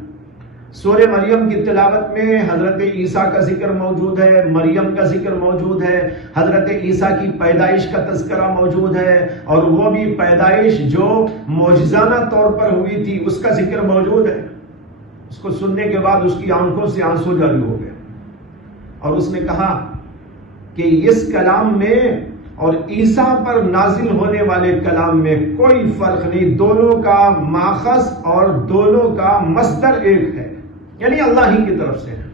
سورہ مریم کی تلاوت میں حضرت عیسیٰ کا ذکر موجود ہے، مریم کا ذکر موجود ہے، حضرت عیسیٰ کی پیدائش کا تذکرہ موجود ہے، اور وہ بھی پیدائش جو معجزانہ طور پر ہوئی تھی اس کا ذکر موجود ہے۔ اس کو سننے کے بعد اس کی آنکھوں سے آنسو جاری ہو گئے، اور اس نے کہا کہ اس کلام میں اور عیسیٰ پر نازل ہونے والے کلام میں کوئی فرق نہیں، دونوں کا ماخذ اور دونوں کا مصدر ایک ہے، یعنی اللہ ہی کی طرف سے ہے۔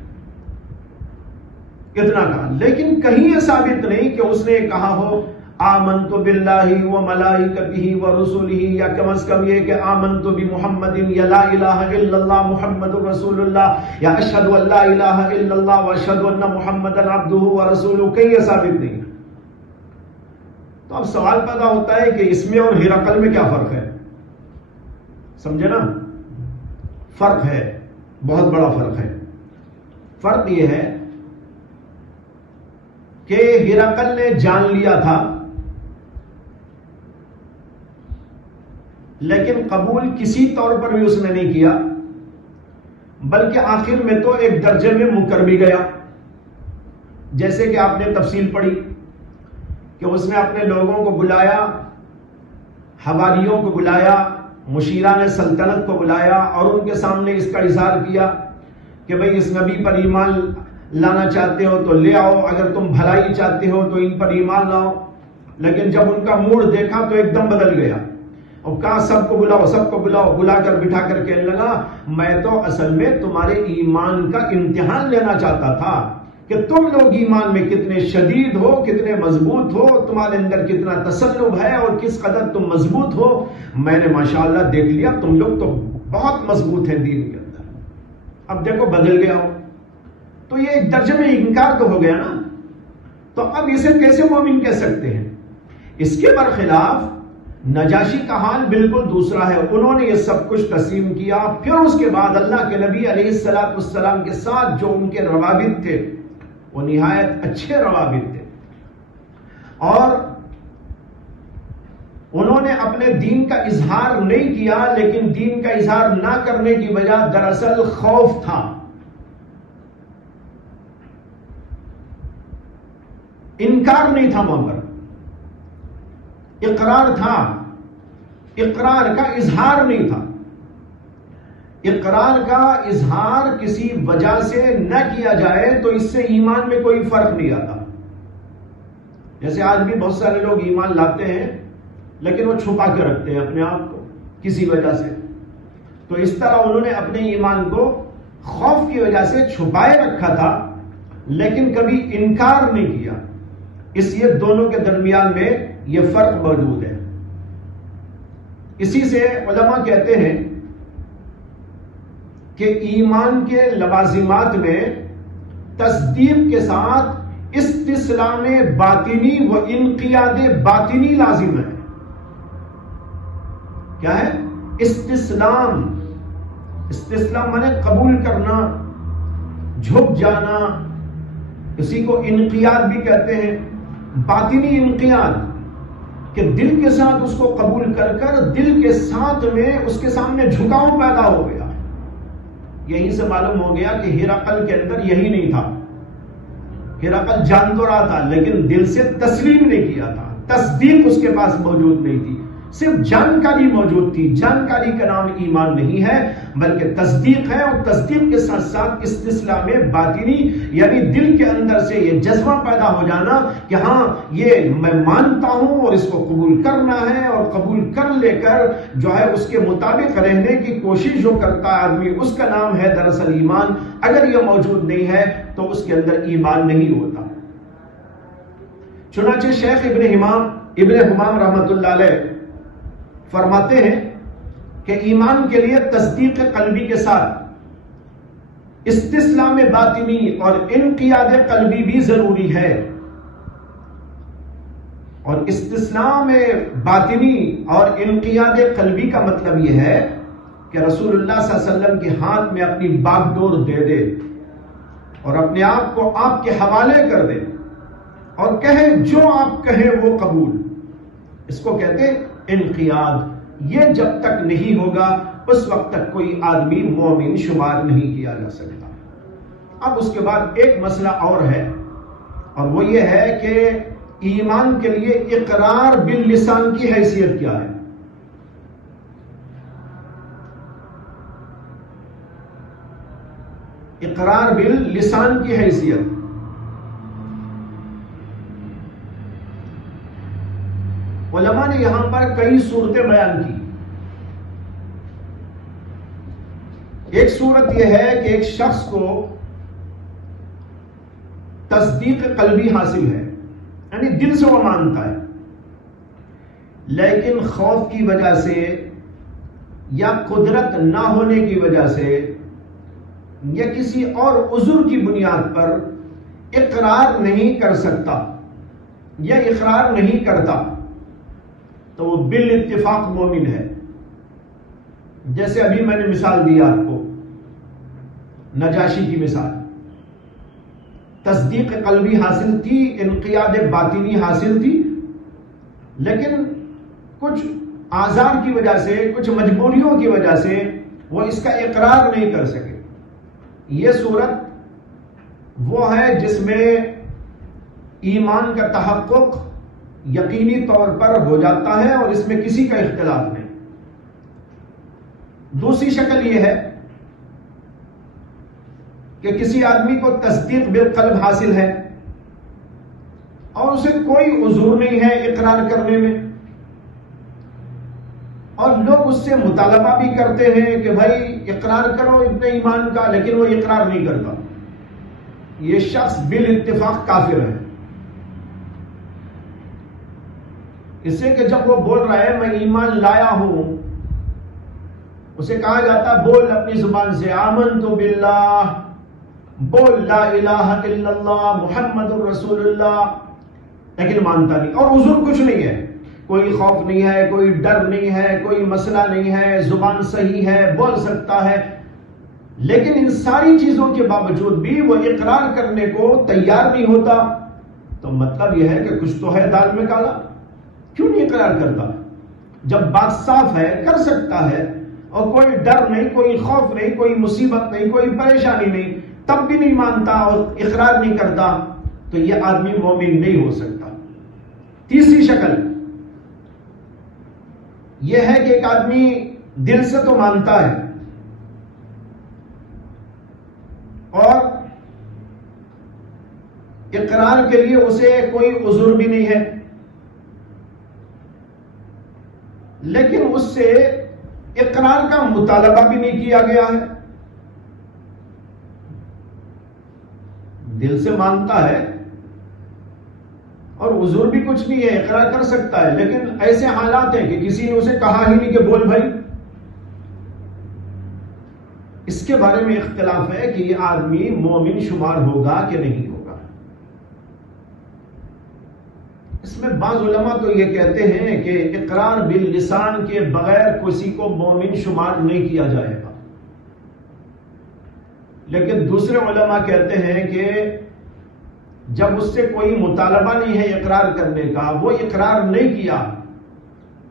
اتنا کہا، لیکن کہیں یہ ثابت نہیں کہ اس نے کہا ہو آمنت باللہ و ملائکتہ و رسولہ، یا کم از کم یہ کہ آمنت بمحمد، یا لا الہ الا اللہ محمد رسول اللہ، یا اشہد ان لا الہ الا اللہ و اشہد ان محمد عبدہ و رسولہ، کہیں یہ ثابت نہیں ہے۔ تو اب سوال پیدا ہوتا ہے کہ اس میں اور ہرقل میں کیا فرق ہے؟ سمجھے نا؟ فرق ہے، بہت بڑا فرق ہے۔ فرق یہ ہے کہ ہرقل نے جان لیا تھا، لیکن قبول کسی طور پر بھی اس نے نہیں کیا، بلکہ آخر میں تو ایک درجے میں مکر بھی گیا۔ جیسے کہ آپ نے تفصیل پڑھی کہ اس نے اپنے لوگوں کو بلایا، حواریوں کو بلایا، مشیران سلطنت کو بلایا، اور ان کے سامنے اس کا اظہار کیا کہ بھئی اس نبی پر ایمان لانا چاہتے ہو تو لے آؤ، اگر تم بھلائی چاہتے ہو تو ان پر ایمان لاؤ۔ لیکن جب ان کا موڈ دیکھا تو ایک دم بدل گیا، اور کہا سب کو بلاؤ، سب کو بلاؤ، بلا کر بٹھا کر کہنے لگا میں تو اصل میں تمہارے ایمان کا امتحان لینا چاہتا تھا کہ تم لوگ ایمان میں کتنے شدید ہو، کتنے مضبوط ہو، تمہارے اندر کتنا تسلب ہے اور کس قدر تم مضبوط ہو۔ میں نے ماشاءاللہ دیکھ لیا تم لوگ تو بہت مضبوط ہیں دین کے اندر، اب دیکھو بدل گیا ہو۔ تو یہ ایک درجے میں انکار تو ہو گیا نا، تو اب اسے کیسے مومن کہہ سکتے ہیں؟ اس کے برخلاف نجاشی کا حال بالکل دوسرا ہے۔ انہوں نے یہ سب کچھ تسلیم کیا، پھر اس کے بعد اللہ کے نبی علیہ السلام کے ساتھ جو ان کے روابط تھے وہ نہایت اچھے روابط تھے، اور انہوں نے اپنے دین کا اظہار نہیں کیا، لیکن دین کا اظہار نہ کرنے کی وجہ دراصل خوف تھا، انکار نہیں تھا وہاں پر، اقرار تھا، اقرار کا اظہار نہیں تھا۔ اقرار کا اظہار کسی وجہ سے نہ کیا جائے تو اس سے ایمان میں کوئی فرق نہیں آتا۔ جیسے آج بھی بہت سارے لوگ ایمان لاتے ہیں لیکن وہ چھپا کے رکھتے ہیں اپنے آپ کو کسی وجہ سے، تو اس طرح انہوں نے اپنے ایمان کو خوف کی وجہ سے چھپائے رکھا تھا، لیکن کبھی انکار نہیں کیا۔ اس لیے دونوں کے درمیان میں یہ فرق موجود ہے۔ اسی سے علماء کہتے ہیں کہ ایمان کے لوازمات میں تصدیق کے ساتھ استسلام باطنی و انقیاد باطنی لازم ہے۔ کیا ہے؟ استسلام، استسلام مانے قبول کرنا، جھک جانا، اسی کو انقیاد بھی کہتے ہیں۔ باطنی انقیاد کہ دل کے ساتھ اس کو قبول کر کر دل کے ساتھ میں اس کے سامنے جھکاؤ پیدا ہو گیا۔ یہیں سے معلوم ہو گیا کہ ہرقل کے اندر یہی نہیں تھا۔ ہرقل جان تو رہا تھا لیکن دل سے تسلیم نہیں کیا تھا، تصدیق اس کے پاس موجود نہیں تھی، صرف جانکاری موجود تھی۔ جانکاری کا نام ایمان نہیں ہے بلکہ تصدیق ہے، اور تصدیق کے ساتھ ساتھ استسلام باطنی یعنی دل کے اندر سے یہ جذبہ پیدا ہو جانا کہ ہاں یہ میں مانتا ہوں اور اس کو قبول کرنا ہے، اور قبول کر لے کر جو ہے اس کے مطابق رہنے کی کوشش جو کرتا ہے آدمی، اس کا نام ہے دراصل ایمان۔ اگر یہ موجود نہیں ہے تو اس کے اندر ایمان نہیں ہوتا۔ چنانچہ شیخ ابن حمام رحمۃ اللہ علیہ فرماتے ہیں کہ ایمان کے لیے تصدیق قلبی کے ساتھ استسلام باطنی اور انقیاد قلبی بھی ضروری ہے۔ اور استسلام باطنی اور انقیاد قلبی کا مطلب یہ ہے کہ رسول اللہ صلی اللہ علیہ وسلم کے ہاتھ میں اپنی باغ ڈور دے دے اور اپنے آپ کو آپ کے حوالے کر دے اور کہے جو آپ کہیں وہ قبول. اس کو کہتے ہیں انقیاد. یہ جب تک نہیں ہوگا اس وقت تک کوئی آدمی مومن شمار نہیں کیا جا سکتا. اب اس کے بعد ایک مسئلہ اور ہے اور وہ یہ ہے کہ ایمان کے لیے اقرار باللسان کی حیثیت کیا ہے. اقرار باللسان کی حیثیت. علماء نے یہاں پر کئی صورتیں بیان کی. ایک صورت یہ ہے کہ ایک شخص کو تصدیق قلبی حاصل ہے، یعنی دل سے وہ مانتا ہے، لیکن خوف کی وجہ سے یا قدرت نہ ہونے کی وجہ سے یا کسی اور عذر کی بنیاد پر اقرار نہیں کر سکتا یا اقرار نہیں کرتا، تو وہ بالاتفاق مومن ہے. جیسے ابھی میں نے مثال دی آپ کو، نجاشی کی مثال. تصدیق قلبی حاصل تھی، انقیاد باطنی حاصل تھی، لیکن کچھ آزار کی وجہ سے، کچھ مجبوریوں کی وجہ سے وہ اس کا اقرار نہیں کر سکے. یہ صورت وہ ہے جس میں ایمان کا تحقق یقینی طور پر ہو جاتا ہے اور اس میں کسی کا اختلاف نہیں. دوسری شکل یہ ہے کہ کسی آدمی کو تصدیق بالقلب حاصل ہے اور اسے کوئی عذر نہیں ہے اقرار کرنے میں، اور لوگ اس سے مطالبہ بھی کرتے ہیں کہ بھائی اقرار کرو ابن ایمان کا، لیکن وہ اقرار نہیں کرتا. یہ شخص بالاتفاق کافر ہے. اس سے کہ جب وہ بول رہا ہے میں ایمان لایا ہوں، اسے کہا جاتا بول اپنی زبان سے آمنت باللہ، بول لا الہ الا اللہ محمد الرسول اللہ، لیکن مانتا نہیں. اور عذر کچھ نہیں ہے، کوئی خوف نہیں ہے، کوئی ڈر نہیں ہے، کوئی مسئلہ نہیں ہے، زبان صحیح ہے، بول سکتا ہے، لیکن ان ساری چیزوں کے باوجود بھی وہ اقرار کرنے کو تیار نہیں ہوتا. تو مطلب یہ ہے کہ کچھ تو ہے دال میں کالا. کیوں نہیں اقرار کرتا؟ جب بات صاف ہے کر سکتا ہے اور کوئی ڈر نہیں، کوئی خوف نہیں، کوئی مصیبت نہیں، کوئی پریشانی نہیں، تب بھی نہیں مانتا اور اقرار نہیں کرتا، تو یہ آدمی مومن نہیں ہو سکتا. تیسری شکل یہ ہے کہ ایک آدمی دل سے تو مانتا ہے اور اقرار کے لیے اسے کوئی عذر بھی نہیں ہے، لیکن اس سے اقرار کا مطالبہ بھی نہیں کیا گیا ہے. دل سے مانتا ہے اور عذر بھی کچھ نہیں ہے، اقرار کر سکتا ہے، لیکن ایسے حالات ہیں کہ کسی نے اسے کہا ہی نہیں کہ بول بھائی. اس کے بارے میں اختلاف ہے کہ یہ آدمی مومن شمار ہوگا کہ نہیں ہوگا. اس میں بعض علماء تو یہ کہتے ہیں کہ اقرار باللسان کے بغیر کسی کو مومن شمار نہیں کیا جائے گا، لیکن دوسرے علماء کہتے ہیں کہ جب اس سے کوئی مطالبہ نہیں ہے اقرار کرنے کا، وہ اقرار نہیں کیا،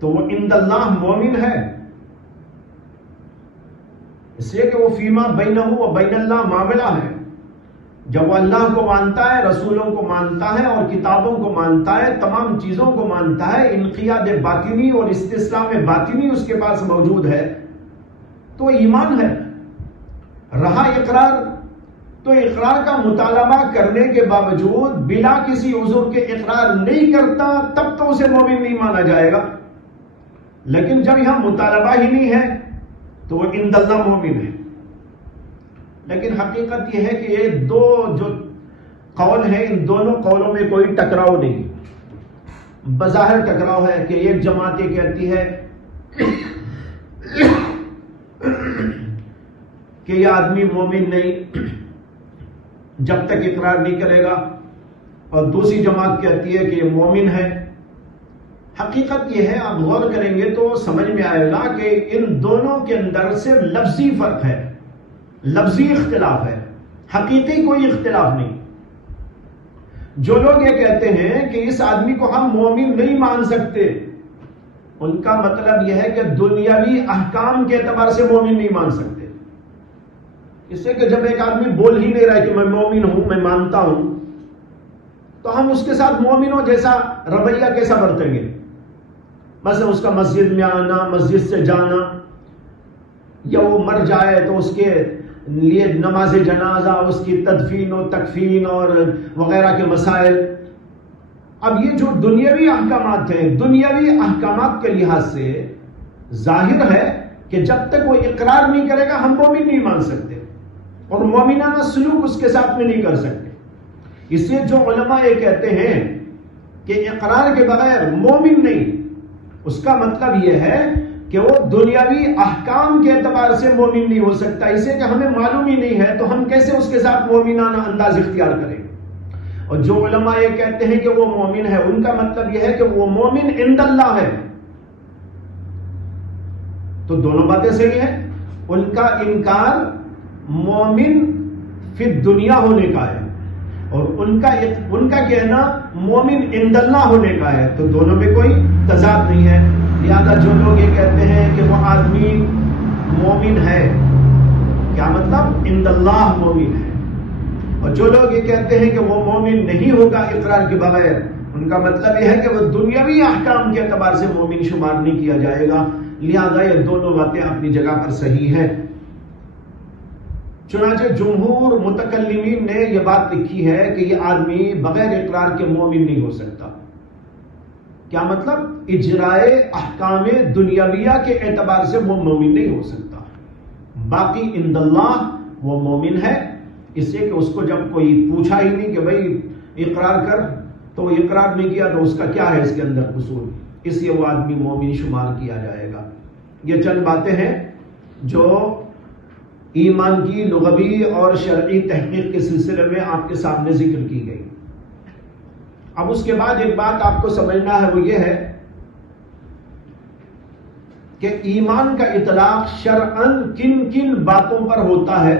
تو وہ عند اللہ مومن ہے. اس لیے کہ وہ فیما بینہ و بین اللہ معاملہ ہے. جب وہ اللہ کو مانتا ہے، رسولوں کو مانتا ہے اور کتابوں کو مانتا ہے، تمام چیزوں کو مانتا ہے، انقیاد باطنی اور استسلام باطنی اس کے پاس موجود ہے، تو ایمان ہے. رہا اقرار، تو اقرار کا مطالبہ کرنے کے باوجود بلا کسی عذر کے اقرار نہیں کرتا، تب تو اسے مومن نہیں مانا جائے گا. لیکن جب یہاں مطالبہ ہی نہیں ہے تو وہ عند اللہ مومن ہے. لیکن حقیقت یہ ہے کہ یہ دو جو قول ہیں، ان دونوں قولوں میں کوئی ٹکراؤ نہیں. بظاہر ٹکراؤ ہے کہ ایک جماعت یہ کہتی ہے کہ یہ آدمی مومن نہیں جب تک اقرار نہیں کرے گا، اور دوسری جماعت کہتی ہے کہ یہ مومن ہے حقیقت یہ ہے، آپ غور کریں گے تو سمجھ میں آئے گا کہ ان دونوں کے اندر صرف لفظی فرق ہے، لفظی اختلاف ہے، حقیقی کوئی اختلاف نہیں۔ جو لوگ یہ کہتے ہیں کہ اس آدمی کو ہم مومن نہیں مان سکتے، ان کا مطلب یہ ہے کہ دنیاوی احکام کے اعتبار سے مومن نہیں مان سکتے۔ اس سے کہ جب ایک آدمی بول ہی نہیں رہا کہ میں مومن ہوں، میں مانتا ہوں، تو ہم اس کے ساتھ مومنوں جیسا رویہ کیسا برتیں گے؟ مثلا اس کا مسجد میں آنا، مسجد سے جانا، یا وہ مر جائے تو اس کے لیے نماز جنازہ، اس کی تدفین و تکفین اور وغیرہ کے مسائل۔ اب یہ جو دنیاوی احکامات ہیں، دنیاوی احکامات کے لحاظ سے ظاہر ہے کہ جب تک وہ اقرار نہیں کرے گا ہم مومن نہیں مان سکتے، اور مومنانہ سلوک اس کے ساتھ میں نہیں کر سکتے۔ اس لیے جو علماء یہ کہتے ہیں کہ اقرار کے بغیر مومن نہیں، اس کا مطلب یہ ہے کہ وہ دنیاوی احکام کے اعتبار سے مومن نہیں ہو سکتا، اسے کہ ہمیں معلوم ہی نہیں ہے تو ہم کیسے اس کے ساتھ مومنانہ انداز اختیار کریں۔ اور جو علماء یہ کہتے ہیں کہ وہ مومن ہے، ان کا مطلب یہ ہے کہ وہ مومن عند اللہ ہے۔ تو دونوں باتیں صحیح ہیں، ان کا انکار مومن فی دنیا ہونے کا ہے، اور ان کا کہنا مومن عند اللہ ہونے کا ہے، تو دونوں میں کوئی تضاد نہیں ہے۔ لہذا جو لوگ یہ کہتے ہیں کہ وہ آدمی مومن ہے، کیا مطلب؟ عند اللہ مومن ہے، اور جو لوگ یہ کہتے ہیں کہ وہ مومن نہیں ہوگا اقرار کے بغیر، ان کا مطلب یہ ہے کہ وہ دنیاوی احکام کے اعتبار سے مومن شمار نہیں کیا جائے گا۔ لہذا یہ دونوں باتیں اپنی جگہ پر صحیح ہیں۔ چنانچہ جمہور متکلمین نے یہ بات لکھی ہے کہ یہ آدمی بغیر اقرار کے مومن نہیں ہو سکتا۔ کیا مطلب؟ اجرائے احکام دنیاویہ کے اعتبار سے وہ مومن نہیں ہو سکتا، باقی عند اللہ وہ مومن ہے، اس لیے کہ اس کو جب کوئی پوچھا ہی نہیں کہ بھئی اقرار کر، تو وہ اقرار نہیں کیا تو اس کا کیا ہے اس کے اندر قصور، اس لیے وہ آدمی مومن شمار کیا جائے گا۔ یہ چند باتیں ہیں جو ایمان کی لغوی اور شرعی تحقیق کے سلسلے میں آپ کے سامنے ذکر کی گئی۔ اب اس کے بعد ایک بات آپ کو سمجھنا ہے، وہ یہ ہے کہ ایمان کا اطلاق شرعاً کن کن باتوں پر ہوتا ہے۔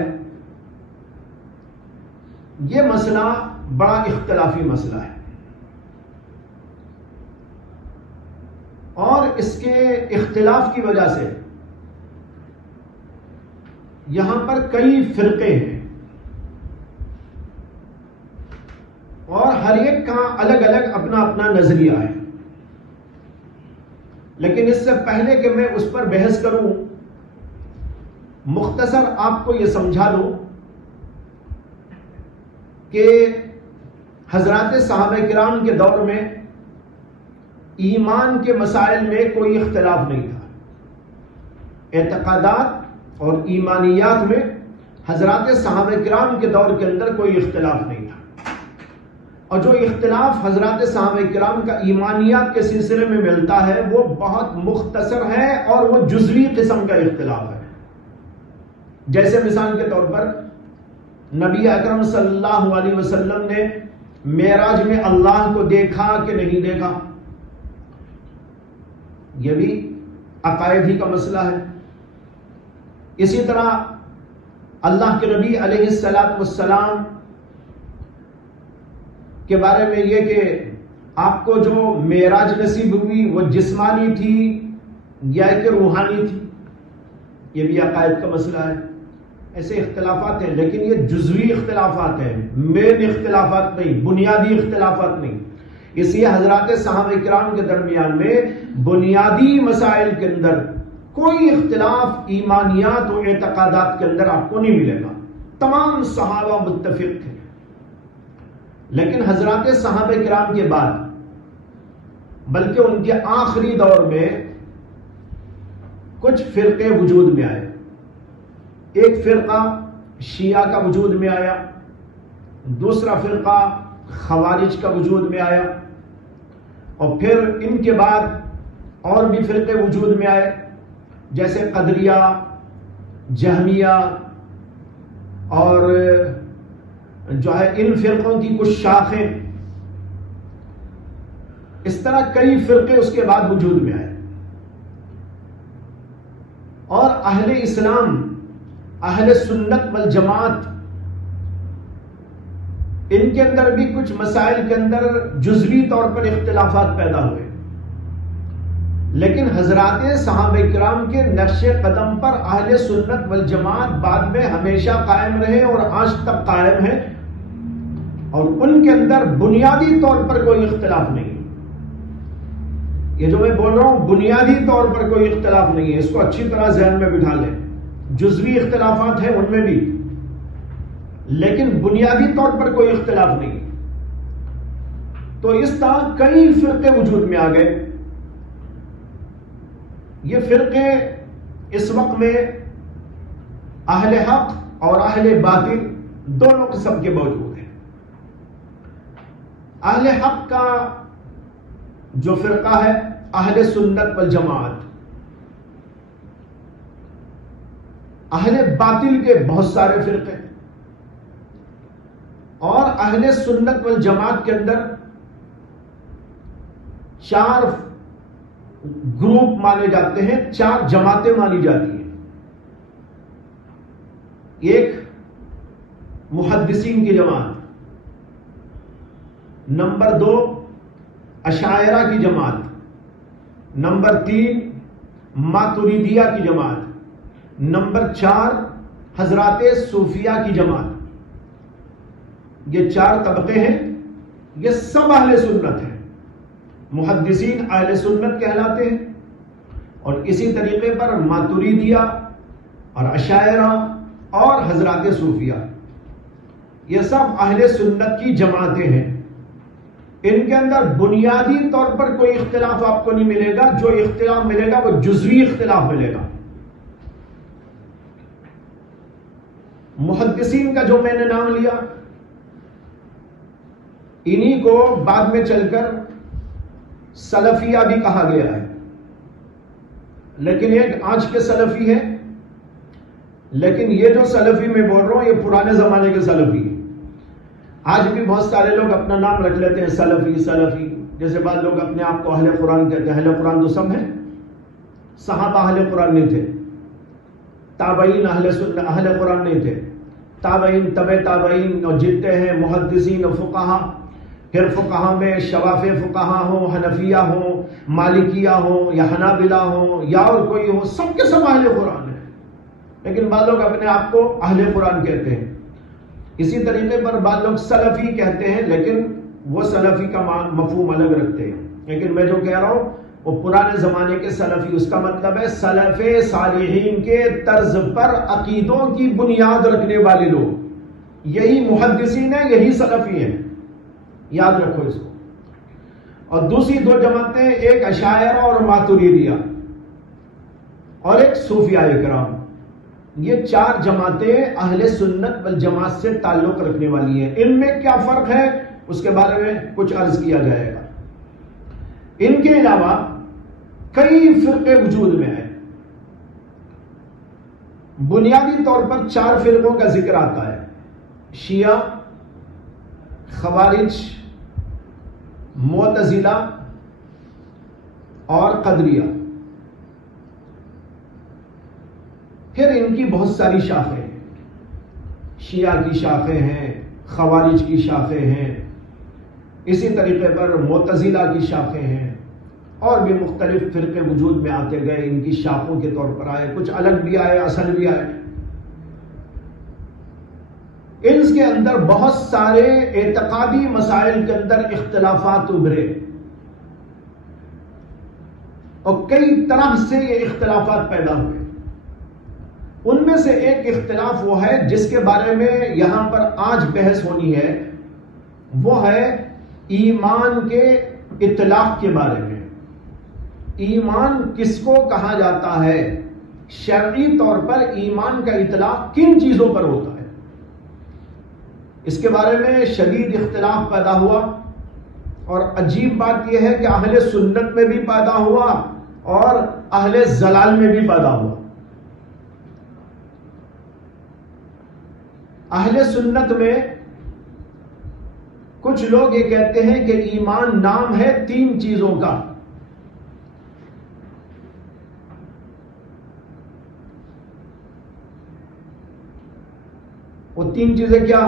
یہ مسئلہ بڑا اختلافی مسئلہ ہے، اور اس کے اختلاف کی وجہ سے یہاں پر کئی فرقے ہیں، اور ہر ایک کا الگ الگ اپنا اپنا نظریہ ہے۔ لیکن اس سے پہلے کہ میں اس پر بحث کروں، مختصر آپ کو یہ سمجھا دوں کہ حضرات صحابہ کرام کے دور میں ایمان کے مسائل میں کوئی اختلاف نہیں تھا۔ اعتقادات اور ایمانیات میں حضرات صحابہ کرام کے دور کے اندر کوئی اختلاف نہیں تھا، اور جو اختلاف حضرات صحابہ کرام کا ایمانیات کے سلسلے میں ملتا ہے وہ بہت مختصر ہے اور وہ جزوی قسم کا اختلاف ہے۔ جیسے مثال کے طور پر نبی اکرم صلی اللہ علیہ وسلم نے معراج میں اللہ کو دیکھا کہ نہیں دیکھا، یہ بھی عقائد ہی کا مسئلہ ہے۔ اسی طرح اللہ کے نبی علیہ السلام کے بارے میں یہ کہ آپ کو جو معراج نصیب ہوئی وہ جسمانی تھی یا کہ روحانی تھی، یہ بھی عقائد کا مسئلہ ہے۔ ایسے اختلافات ہیں، لیکن یہ جزوی اختلافات ہیں، مین اختلافات نہیں، بنیادی اختلافات نہیں۔ اس لیے حضرات صحابہ کرام کے درمیان میں بنیادی مسائل کے اندر کوئی اختلاف ایمانیات و اعتقادات کے اندر آپ کو نہیں ملے گا، تمام صحابہ متفق تھے۔ لیکن حضرات صحابہ کرام کے بعد، بلکہ ان کے آخری دور میں کچھ فرقے وجود میں آئے۔ ایک فرقہ شیعہ کا وجود میں آیا، دوسرا فرقہ خوارج کا وجود میں آیا، اور پھر ان کے بعد اور بھی فرقے وجود میں آئے، جیسے قدریہ، جہمیہ، اور جو ہے ان فرقوں کی کچھ شاخیں۔ اس طرح کئی فرقے اس کے بعد وجود میں آئے، اور اہل اسلام، اہل سنت والجماعت، ان کے اندر بھی کچھ مسائل کے اندر جزوی طور پر اختلافات پیدا ہوئے، لیکن حضرات صحابہ کرام کے نقش قدم پر اہل سنت والجماعت بعد میں ہمیشہ قائم رہے اور آج تک قائم ہے، اور ان کے اندر بنیادی طور پر کوئی اختلاف نہیں۔ یہ جو میں بول رہا ہوں بنیادی طور پر کوئی اختلاف نہیں ہے، اس کو اچھی طرح ذہن میں بٹھا لیں۔ جزوی اختلافات ہیں ان میں بھی، لیکن بنیادی طور پر کوئی اختلاف نہیں۔ تو اس طرح کئی فرقے وجود میں آ گئے۔ یہ فرقے اس وقت میں اہل حق اور اہل باطل دونوں قسم کے موجود ہیں۔ اہل حق کا جو فرقہ ہے اہل سنت والجماعت، اہل باطل کے بہت سارے فرقے، اور اہل سنت والجماعت کے اندر 4 گروپ مانے جاتے ہیں، 4 جماعتیں مانی جاتی ہیں۔ ایک محدثین کی جماعت، نمبر 2 اشاعرہ کی جماعت، نمبر 3 ماتریدیہ کی جماعت، نمبر 4 حضرات صوفیہ کی جماعت۔ یہ 4 طبقے ہیں، یہ سب اہل سنت ہیں۔ محدثین اہل سنت کہلاتے ہیں، اور اسی طریقے پر ماتریدیہ اور اشاعرہ اور حضرات صوفیہ، یہ سب اہل سنت کی جماعتیں ہیں۔ ان کے اندر بنیادی طور پر کوئی اختلاف آپ کو نہیں ملے گا، جو اختلاف ملے گا وہ جزوی اختلاف ملے گا۔ محدثین کا جو میں نے نام لیا، انہی کو بعد میں چل کر سلفیہ بھی کہا گیا ہے، لیکن ایک آج کے سلفی ہے، لیکن یہ جو سلفی میں بول رہا ہوں یہ پرانے زمانے کے سلفی ہے۔ آج بھی بہت سارے لوگ اپنا نام رکھ لیتے ہیں سلفی سلفی، جیسے بعض لوگ اپنے آپ کو اہل قرآن کہتے ہیں۔ اہل قرآن تو سب ہیں، صحابہ اہل قرآن نہیں تھے، تابعین اہل قرآن نہیں تھے، تابعین تبع تابعین اور جتنے ہیں محدثین اور فقہا، پھر فقہا میں شوافع فقہا ہوں، حنفیہ ہوں، مالکیہ ہوں یا حنابلہ ہوں یا اور کوئی ہو، سب کے سب اہل قرآن ہیں، لیکن بعض لوگ اپنے آپ کو اہل قرآن کہتے ہیں۔ اسی طریقے پر بعض لوگ سلفی کہتے ہیں، لیکن وہ سلفی کا مفہوم الگ رکھتے ہیں۔ لیکن میں جو کہہ رہا ہوں وہ پرانے زمانے کے سلفی، اس کا مطلب ہے سلف صالحین کے طرز پر عقیدوں کی بنیاد رکھنے والے لوگ، یہی محدثین ہیں، یہی سلفی ہیں، یاد رکھو اس کو۔ اور دوسری 2 جماعتیں، ایک اشاعرہ اور ماتریدیہ، اور ایک صوفیہ کرام۔ یہ 4 جماعتیں اہل سنت والجماعت سے تعلق رکھنے والی ہیں۔ ان میں کیا فرق ہے اس کے بارے میں کچھ عرض کیا جائے گا۔ ان کے علاوہ کئی فرقے وجود میں ہیں۔ بنیادی طور پر 4 فرقوں کا ذکر آتا ہے: شیعہ، خوارج، معتزلہ اور قدریہ۔ پھر ان کی بہت ساری شاخیں ہیں، شیعہ کی شاخیں ہیں، خوارج کی شاخیں ہیں، اسی طریقے پر معتزلہ کی شاخیں ہیں، اور بھی مختلف فرقے وجود میں آتے گئے، ان کی شاخوں کے طور پر آئے، کچھ الگ بھی آئے، اصل بھی آئے۔ ان کے اندر بہت سارے اعتقادی مسائل کے اندر اختلافات ابھرے، اور کئی طرح سے یہ اختلافات پیدا ہوئے۔ ان میں سے ایک اختلاف وہ ہے جس کے بارے میں یہاں پر آج بحث ہونی ہے، وہ ہے ایمان کے اطلاق کے بارے میں۔ ایمان کس کو کہا جاتا ہے؟ شرعی طور پر ایمان کا اطلاق کن چیزوں پر ہوتا ہے؟ اس کے بارے میں شدید اختلاف پیدا ہوا، اور عجیب بات یہ ہے کہ اہل سنت میں بھی پیدا ہوا اور اہل ضلال میں بھی پیدا ہوا۔ اہل سنت میں کچھ لوگ یہ کہتے ہیں کہ ایمان نام ہے 3 چیزوں کا. وہ 3 چیزیں کیا؟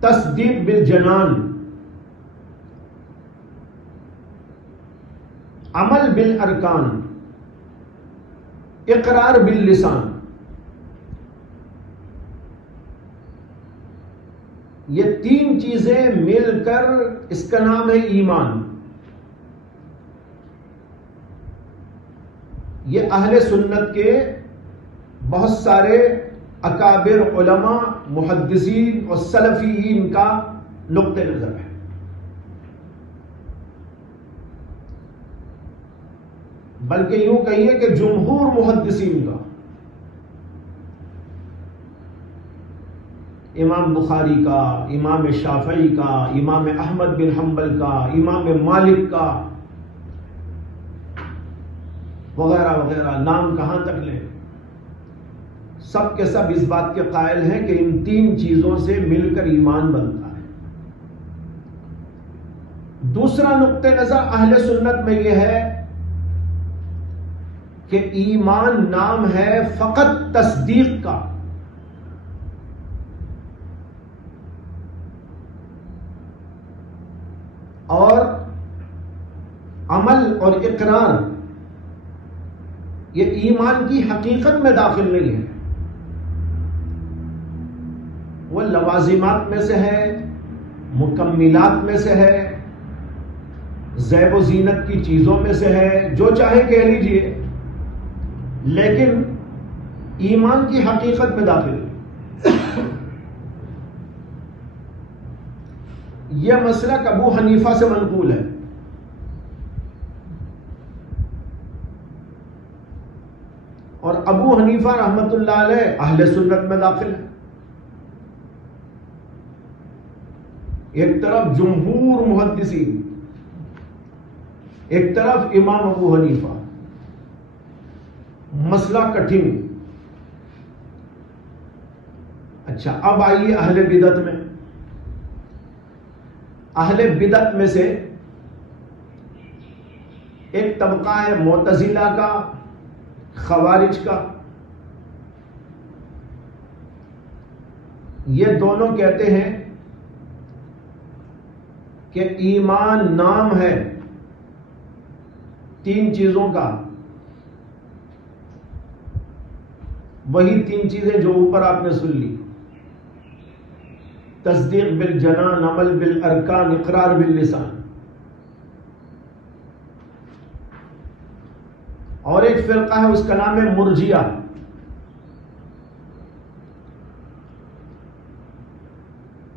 تصدیق بالجنان، عمل بالارکان، اقرار باللسان. یہ 3 چیزیں مل کر اس کا نام ہے ایمان. یہ اہل سنت کے بہت سارے اکابر علماء، محدثین اور سلفیین کا نقطہ نظر ہے. بلکہ یوں کہیے کہ جمہور محدثین کا، امام بخاری کا، امام شافعی کا، امام احمد بن حنبل کا، امام مالک کا، وغیرہ وغیرہ، نام کہاں تک لیں، سب کے سب اس بات کے قائل ہیں کہ ان 3 چیزوں سے مل کر ایمان بنتا ہے. دوسرا نقطہ نظر اہل سنت میں یہ ہے کہ ایمان نام ہے فقط تصدیق کا، اور عمل اور اقرار یہ ایمان کی حقیقت میں داخل نہیں ہے. وہ لوازمات میں سے ہے، مکملات میں سے ہے، زیب و زینت کی چیزوں میں سے ہے، جو چاہے کہہ لیجئے، لیکن ایمان کی حقیقت میں داخل ہے. یہ مسلک ابو حنیفہ سے منقول ہے. اور ابو حنیفہ رحمت اللہ علیہ اہل سنت میں داخل ہے. ایک طرف جمہور محدثین، ایک طرف امام ابو حنیفہ. مسئلہ کٹھن. اچھا، اب آئیے اہل بدعت میں. اہل بدعت میں سے ایک طبقہ ہے معتزلہ کا، خوارج کا. یہ دونوں کہتے ہیں کہ ایمان نام ہے 3 چیزوں کا. وہی 3 چیزیں جو اوپر آپ نے سن لی: تصدیق بالجنان، عمل بالارکان، اقرار باللسان. اور ایک فرقہ ہے، اس کا نام ہے مرجیہ.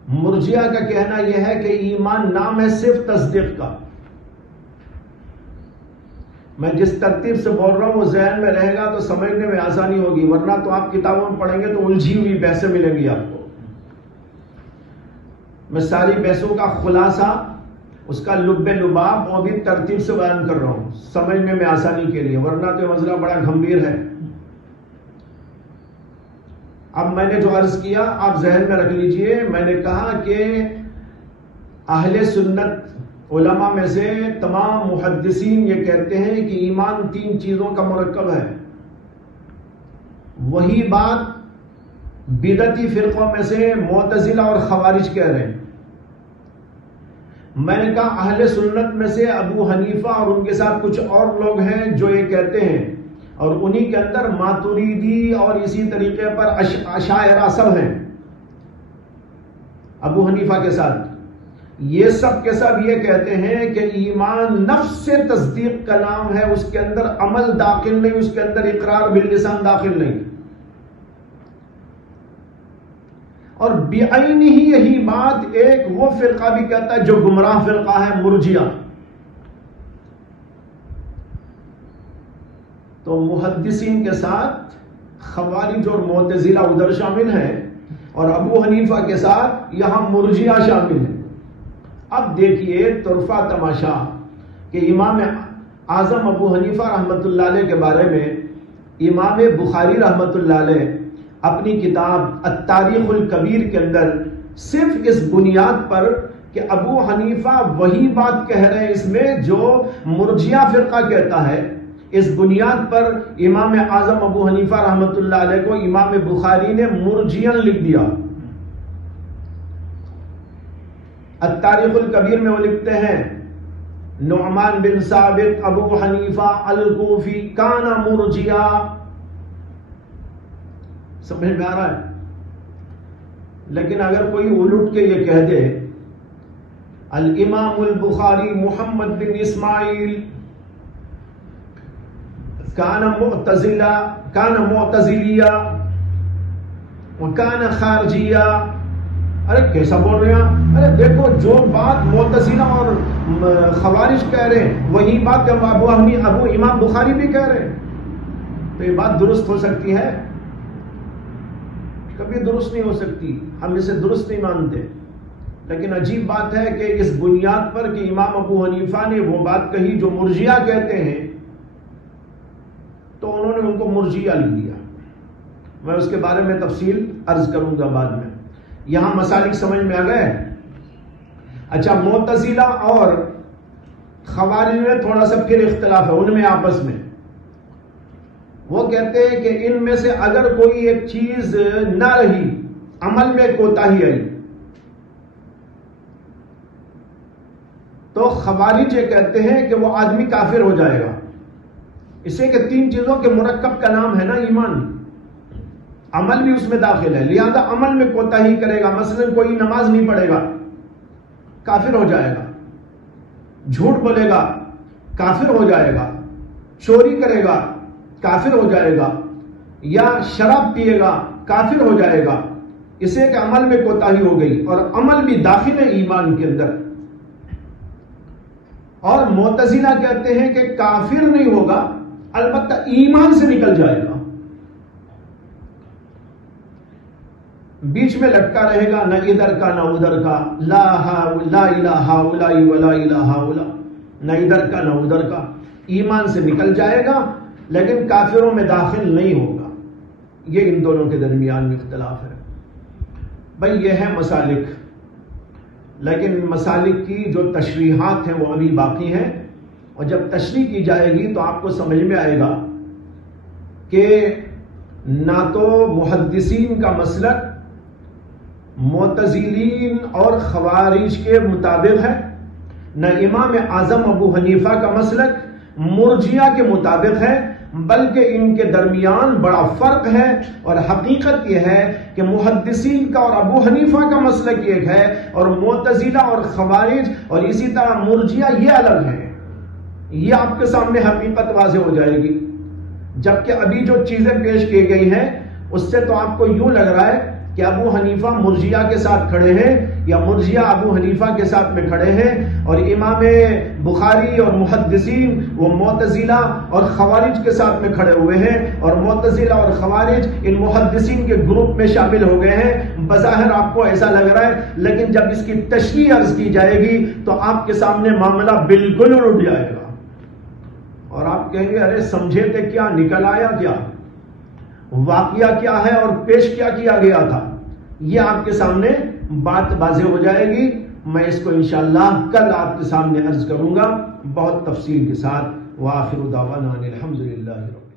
مرجیہ کا کہنا یہ ہے کہ ایمان نام ہے صرف تصدیق کا. میں جس ترتیب سے بول رہا ہوں وہ ذہن میں رہے گا تو سمجھنے میں آسانی ہوگی، ورنہ تو آپ کتابوں میں پڑھیں گے تو الجھی ہوئی بحثیں ملیں گی آپ کو. میں ساری بحثوں کا خلاصہ، اس کا لب لباب وہ بھی ترتیب سے بیان کر رہا ہوں سمجھنے میں آسانی کے لیے، ورنہ تو یہ مسئلہ بڑا گھمبیر ہے. اب میں نے جو عرض کیا آپ ذہن میں رکھ لیجئے. میں نے کہا کہ اہل سنت علماء میں سے تمام محدثین یہ کہتے ہیں کہ ایمان 3 چیزوں کا مرکب ہے. وہی بات بدعتی فرقوں میں سے معتزلہ اور خوارج کہہ رہے ہیں. میں نے کہا اہل سنت میں سے ابو حنیفہ اور ان کے ساتھ کچھ اور لوگ ہیں جو یہ کہتے ہیں، اور انہی کے اندر ماتوریدی اور اسی طریقے پر اشاعرہ سب ہیں ابو حنیفہ کے ساتھ. یہ سب کے سب یہ کہتے ہیں کہ ایمان نفس سے تصدیق کا نام ہے، اس کے اندر عمل داخل نہیں، اس کے اندر اقرار باللسان داخل نہیں. اور بعینی ہی یہی بات ایک وہ فرقہ بھی کہتا ہے جو گمراہ فرقہ ہے، مرجیہ. تو محدثین کے ساتھ خوارج اور معتزلہ ادھر شامل ہیں، اور ابو حنیفہ کے ساتھ یہاں مرجیہ شامل ہیں. اب دیکھیے طرفہ تماشا کہ امام اعظم ابو حنیفہ رحمت اللہ علیہ کے بارے میں امام بخاری رحمت اللہ علیہ اپنی کتاب التاریخ الکبیر کے اندر صرف اس بنیاد پر کہ ابو حنیفہ وہی بات کہہ رہے ہیں اس میں جو مرجیہ فرقہ کہتا ہے. اس بنیاد پر امام اعظم ابو حنیفہ رحمۃ اللہ علیہ کو امام بخاری نے مرجین لکھ دیا. التاریخ الکبیر میں وہ لکھتے ہیں نعمان بن ثابت ابو حنیفہ الکوفی کان مرجیہ. سمجھ میں آ رہا ہے؟ لیکن اگر کوئی الٹ کے یہ کہہ دے الامام البخاری محمد بن اسماعیل کان معتزلیہ وکان خارجیہ. ارے کیسا بول رہے ہیں؟ ارے دیکھو جو بات معتزلہ اور خوارج کہہ رہے ہیں وہی بات ابو امام بخاری بھی کہہ رہے ہیں. تو یہ بات درست ہو سکتی ہے؟ کبھی درست نہیں ہو سکتی. ہم اسے درست نہیں مانتے. لیکن عجیب بات ہے کہ اس بنیاد پر کہ امام ابو حنیفہ نے وہ بات کہی جو مرجیہ کہتے ہیں تو انہوں نے ان کو مرجیہ لکھ دیا. میں اس کے بارے میں تفصیل عرض کروں گا بعد میں. یہاں مسالک سمجھ میں آ گئے؟ اچھا معتزلہ اور خوارج میں تھوڑا سا پھر اختلاف ہے ان میں آپس میں. وہ کہتے ہیں کہ ان میں سے اگر کوئی ایک چیز نہ رہی عمل میں کوتاہی آئی تو خوارج یہ کہتے ہیں کہ وہ آدمی کافر ہو جائے گا. اسے کہ تین چیزوں کے مرکب کا نام ہے نا ایمان. عمل بھی اس میں داخل ہے لہذا عمل میں کوتاہی کرے گا مثلا کوئی نماز نہیں پڑھے گا کافر ہو جائے گا. جھوٹ بولے گا کافر ہو جائے گا. چوری کرے گا کافر ہو جائے گا. یا شراب پیے گا کافر ہو جائے گا. اسے کہ عمل میں کوتاہی ہو گئی اور عمل بھی داخل ہے ایمان کے اندر. اور معتزلہ کہتے ہیں کہ کافر نہیں ہوگا البتہ ایمان سے نکل جائے گا. بیچ میں لٹکا رہے گا نہ ادھر کا نہ ادھر کا. لا الہ الا ولا الہ الا. نہ ادھر کا نہ ادھر کا. ایمان سے نکل جائے گا لیکن کافروں میں داخل نہیں ہوگا. یہ ان دونوں کے درمیان میں اختلاف ہے. بھائی یہ ہے مسالک. لیکن مسالک کی جو تشریحات ہیں وہ ابھی باقی ہیں اور جب تشریح کی جائے گی تو آپ کو سمجھ میں آئے گا کہ نہ تو محدثین کا مسلک معتزلین اور خوارج کے مطابق ہے نہ امام اعظم ابو حنیفہ کا مسلک مرجیہ کے مطابق ہے بلکہ ان کے درمیان بڑا فرق ہے. اور حقیقت یہ ہے کہ محدثین کا اور ابو حنیفہ کا مسلک ایک ہے اور معتزلہ اور خوارج اور اسی طرح مرجیہ یہ الگ ہے. یہ آپ کے سامنے حقیقت واضح ہو جائے گی. جبکہ ابھی جو چیزیں پیش کی گئی ہیں اس سے تو آپ کو یوں لگ رہا ہے کہ ابو حنیفہ مرجیہ کے ساتھ کھڑے ہیں یا مرجیہ ابو حنیفہ کے ساتھ میں کھڑے ہیں اور امام بخاری اور محدثین وہ معتزلہ اور خوارج کے ساتھ میں کھڑے ہوئے ہیں اور معتزلہ اور خوارج ان محدثین کے گروپ میں شامل ہو گئے ہیں. بظاہر آپ کو ایسا لگ رہا ہے لیکن جب اس کی تشریح عرض کی جائے گی تو آپ کے سامنے معاملہ بالکل اٹھ جائے گا اور آپ کہیں گے ارے سمجھے تھے کیا نکل آیا کیا واقعہ کیا ہے اور پیش کیا گیا تھا. یہ آپ کے سامنے بات واضح ہو جائے گی. میں اس کو انشاءاللہ کل آپ کے سامنے عرض کروں گا بہت تفصیل کے ساتھ. وآخر دعوانا الحمدللہ رب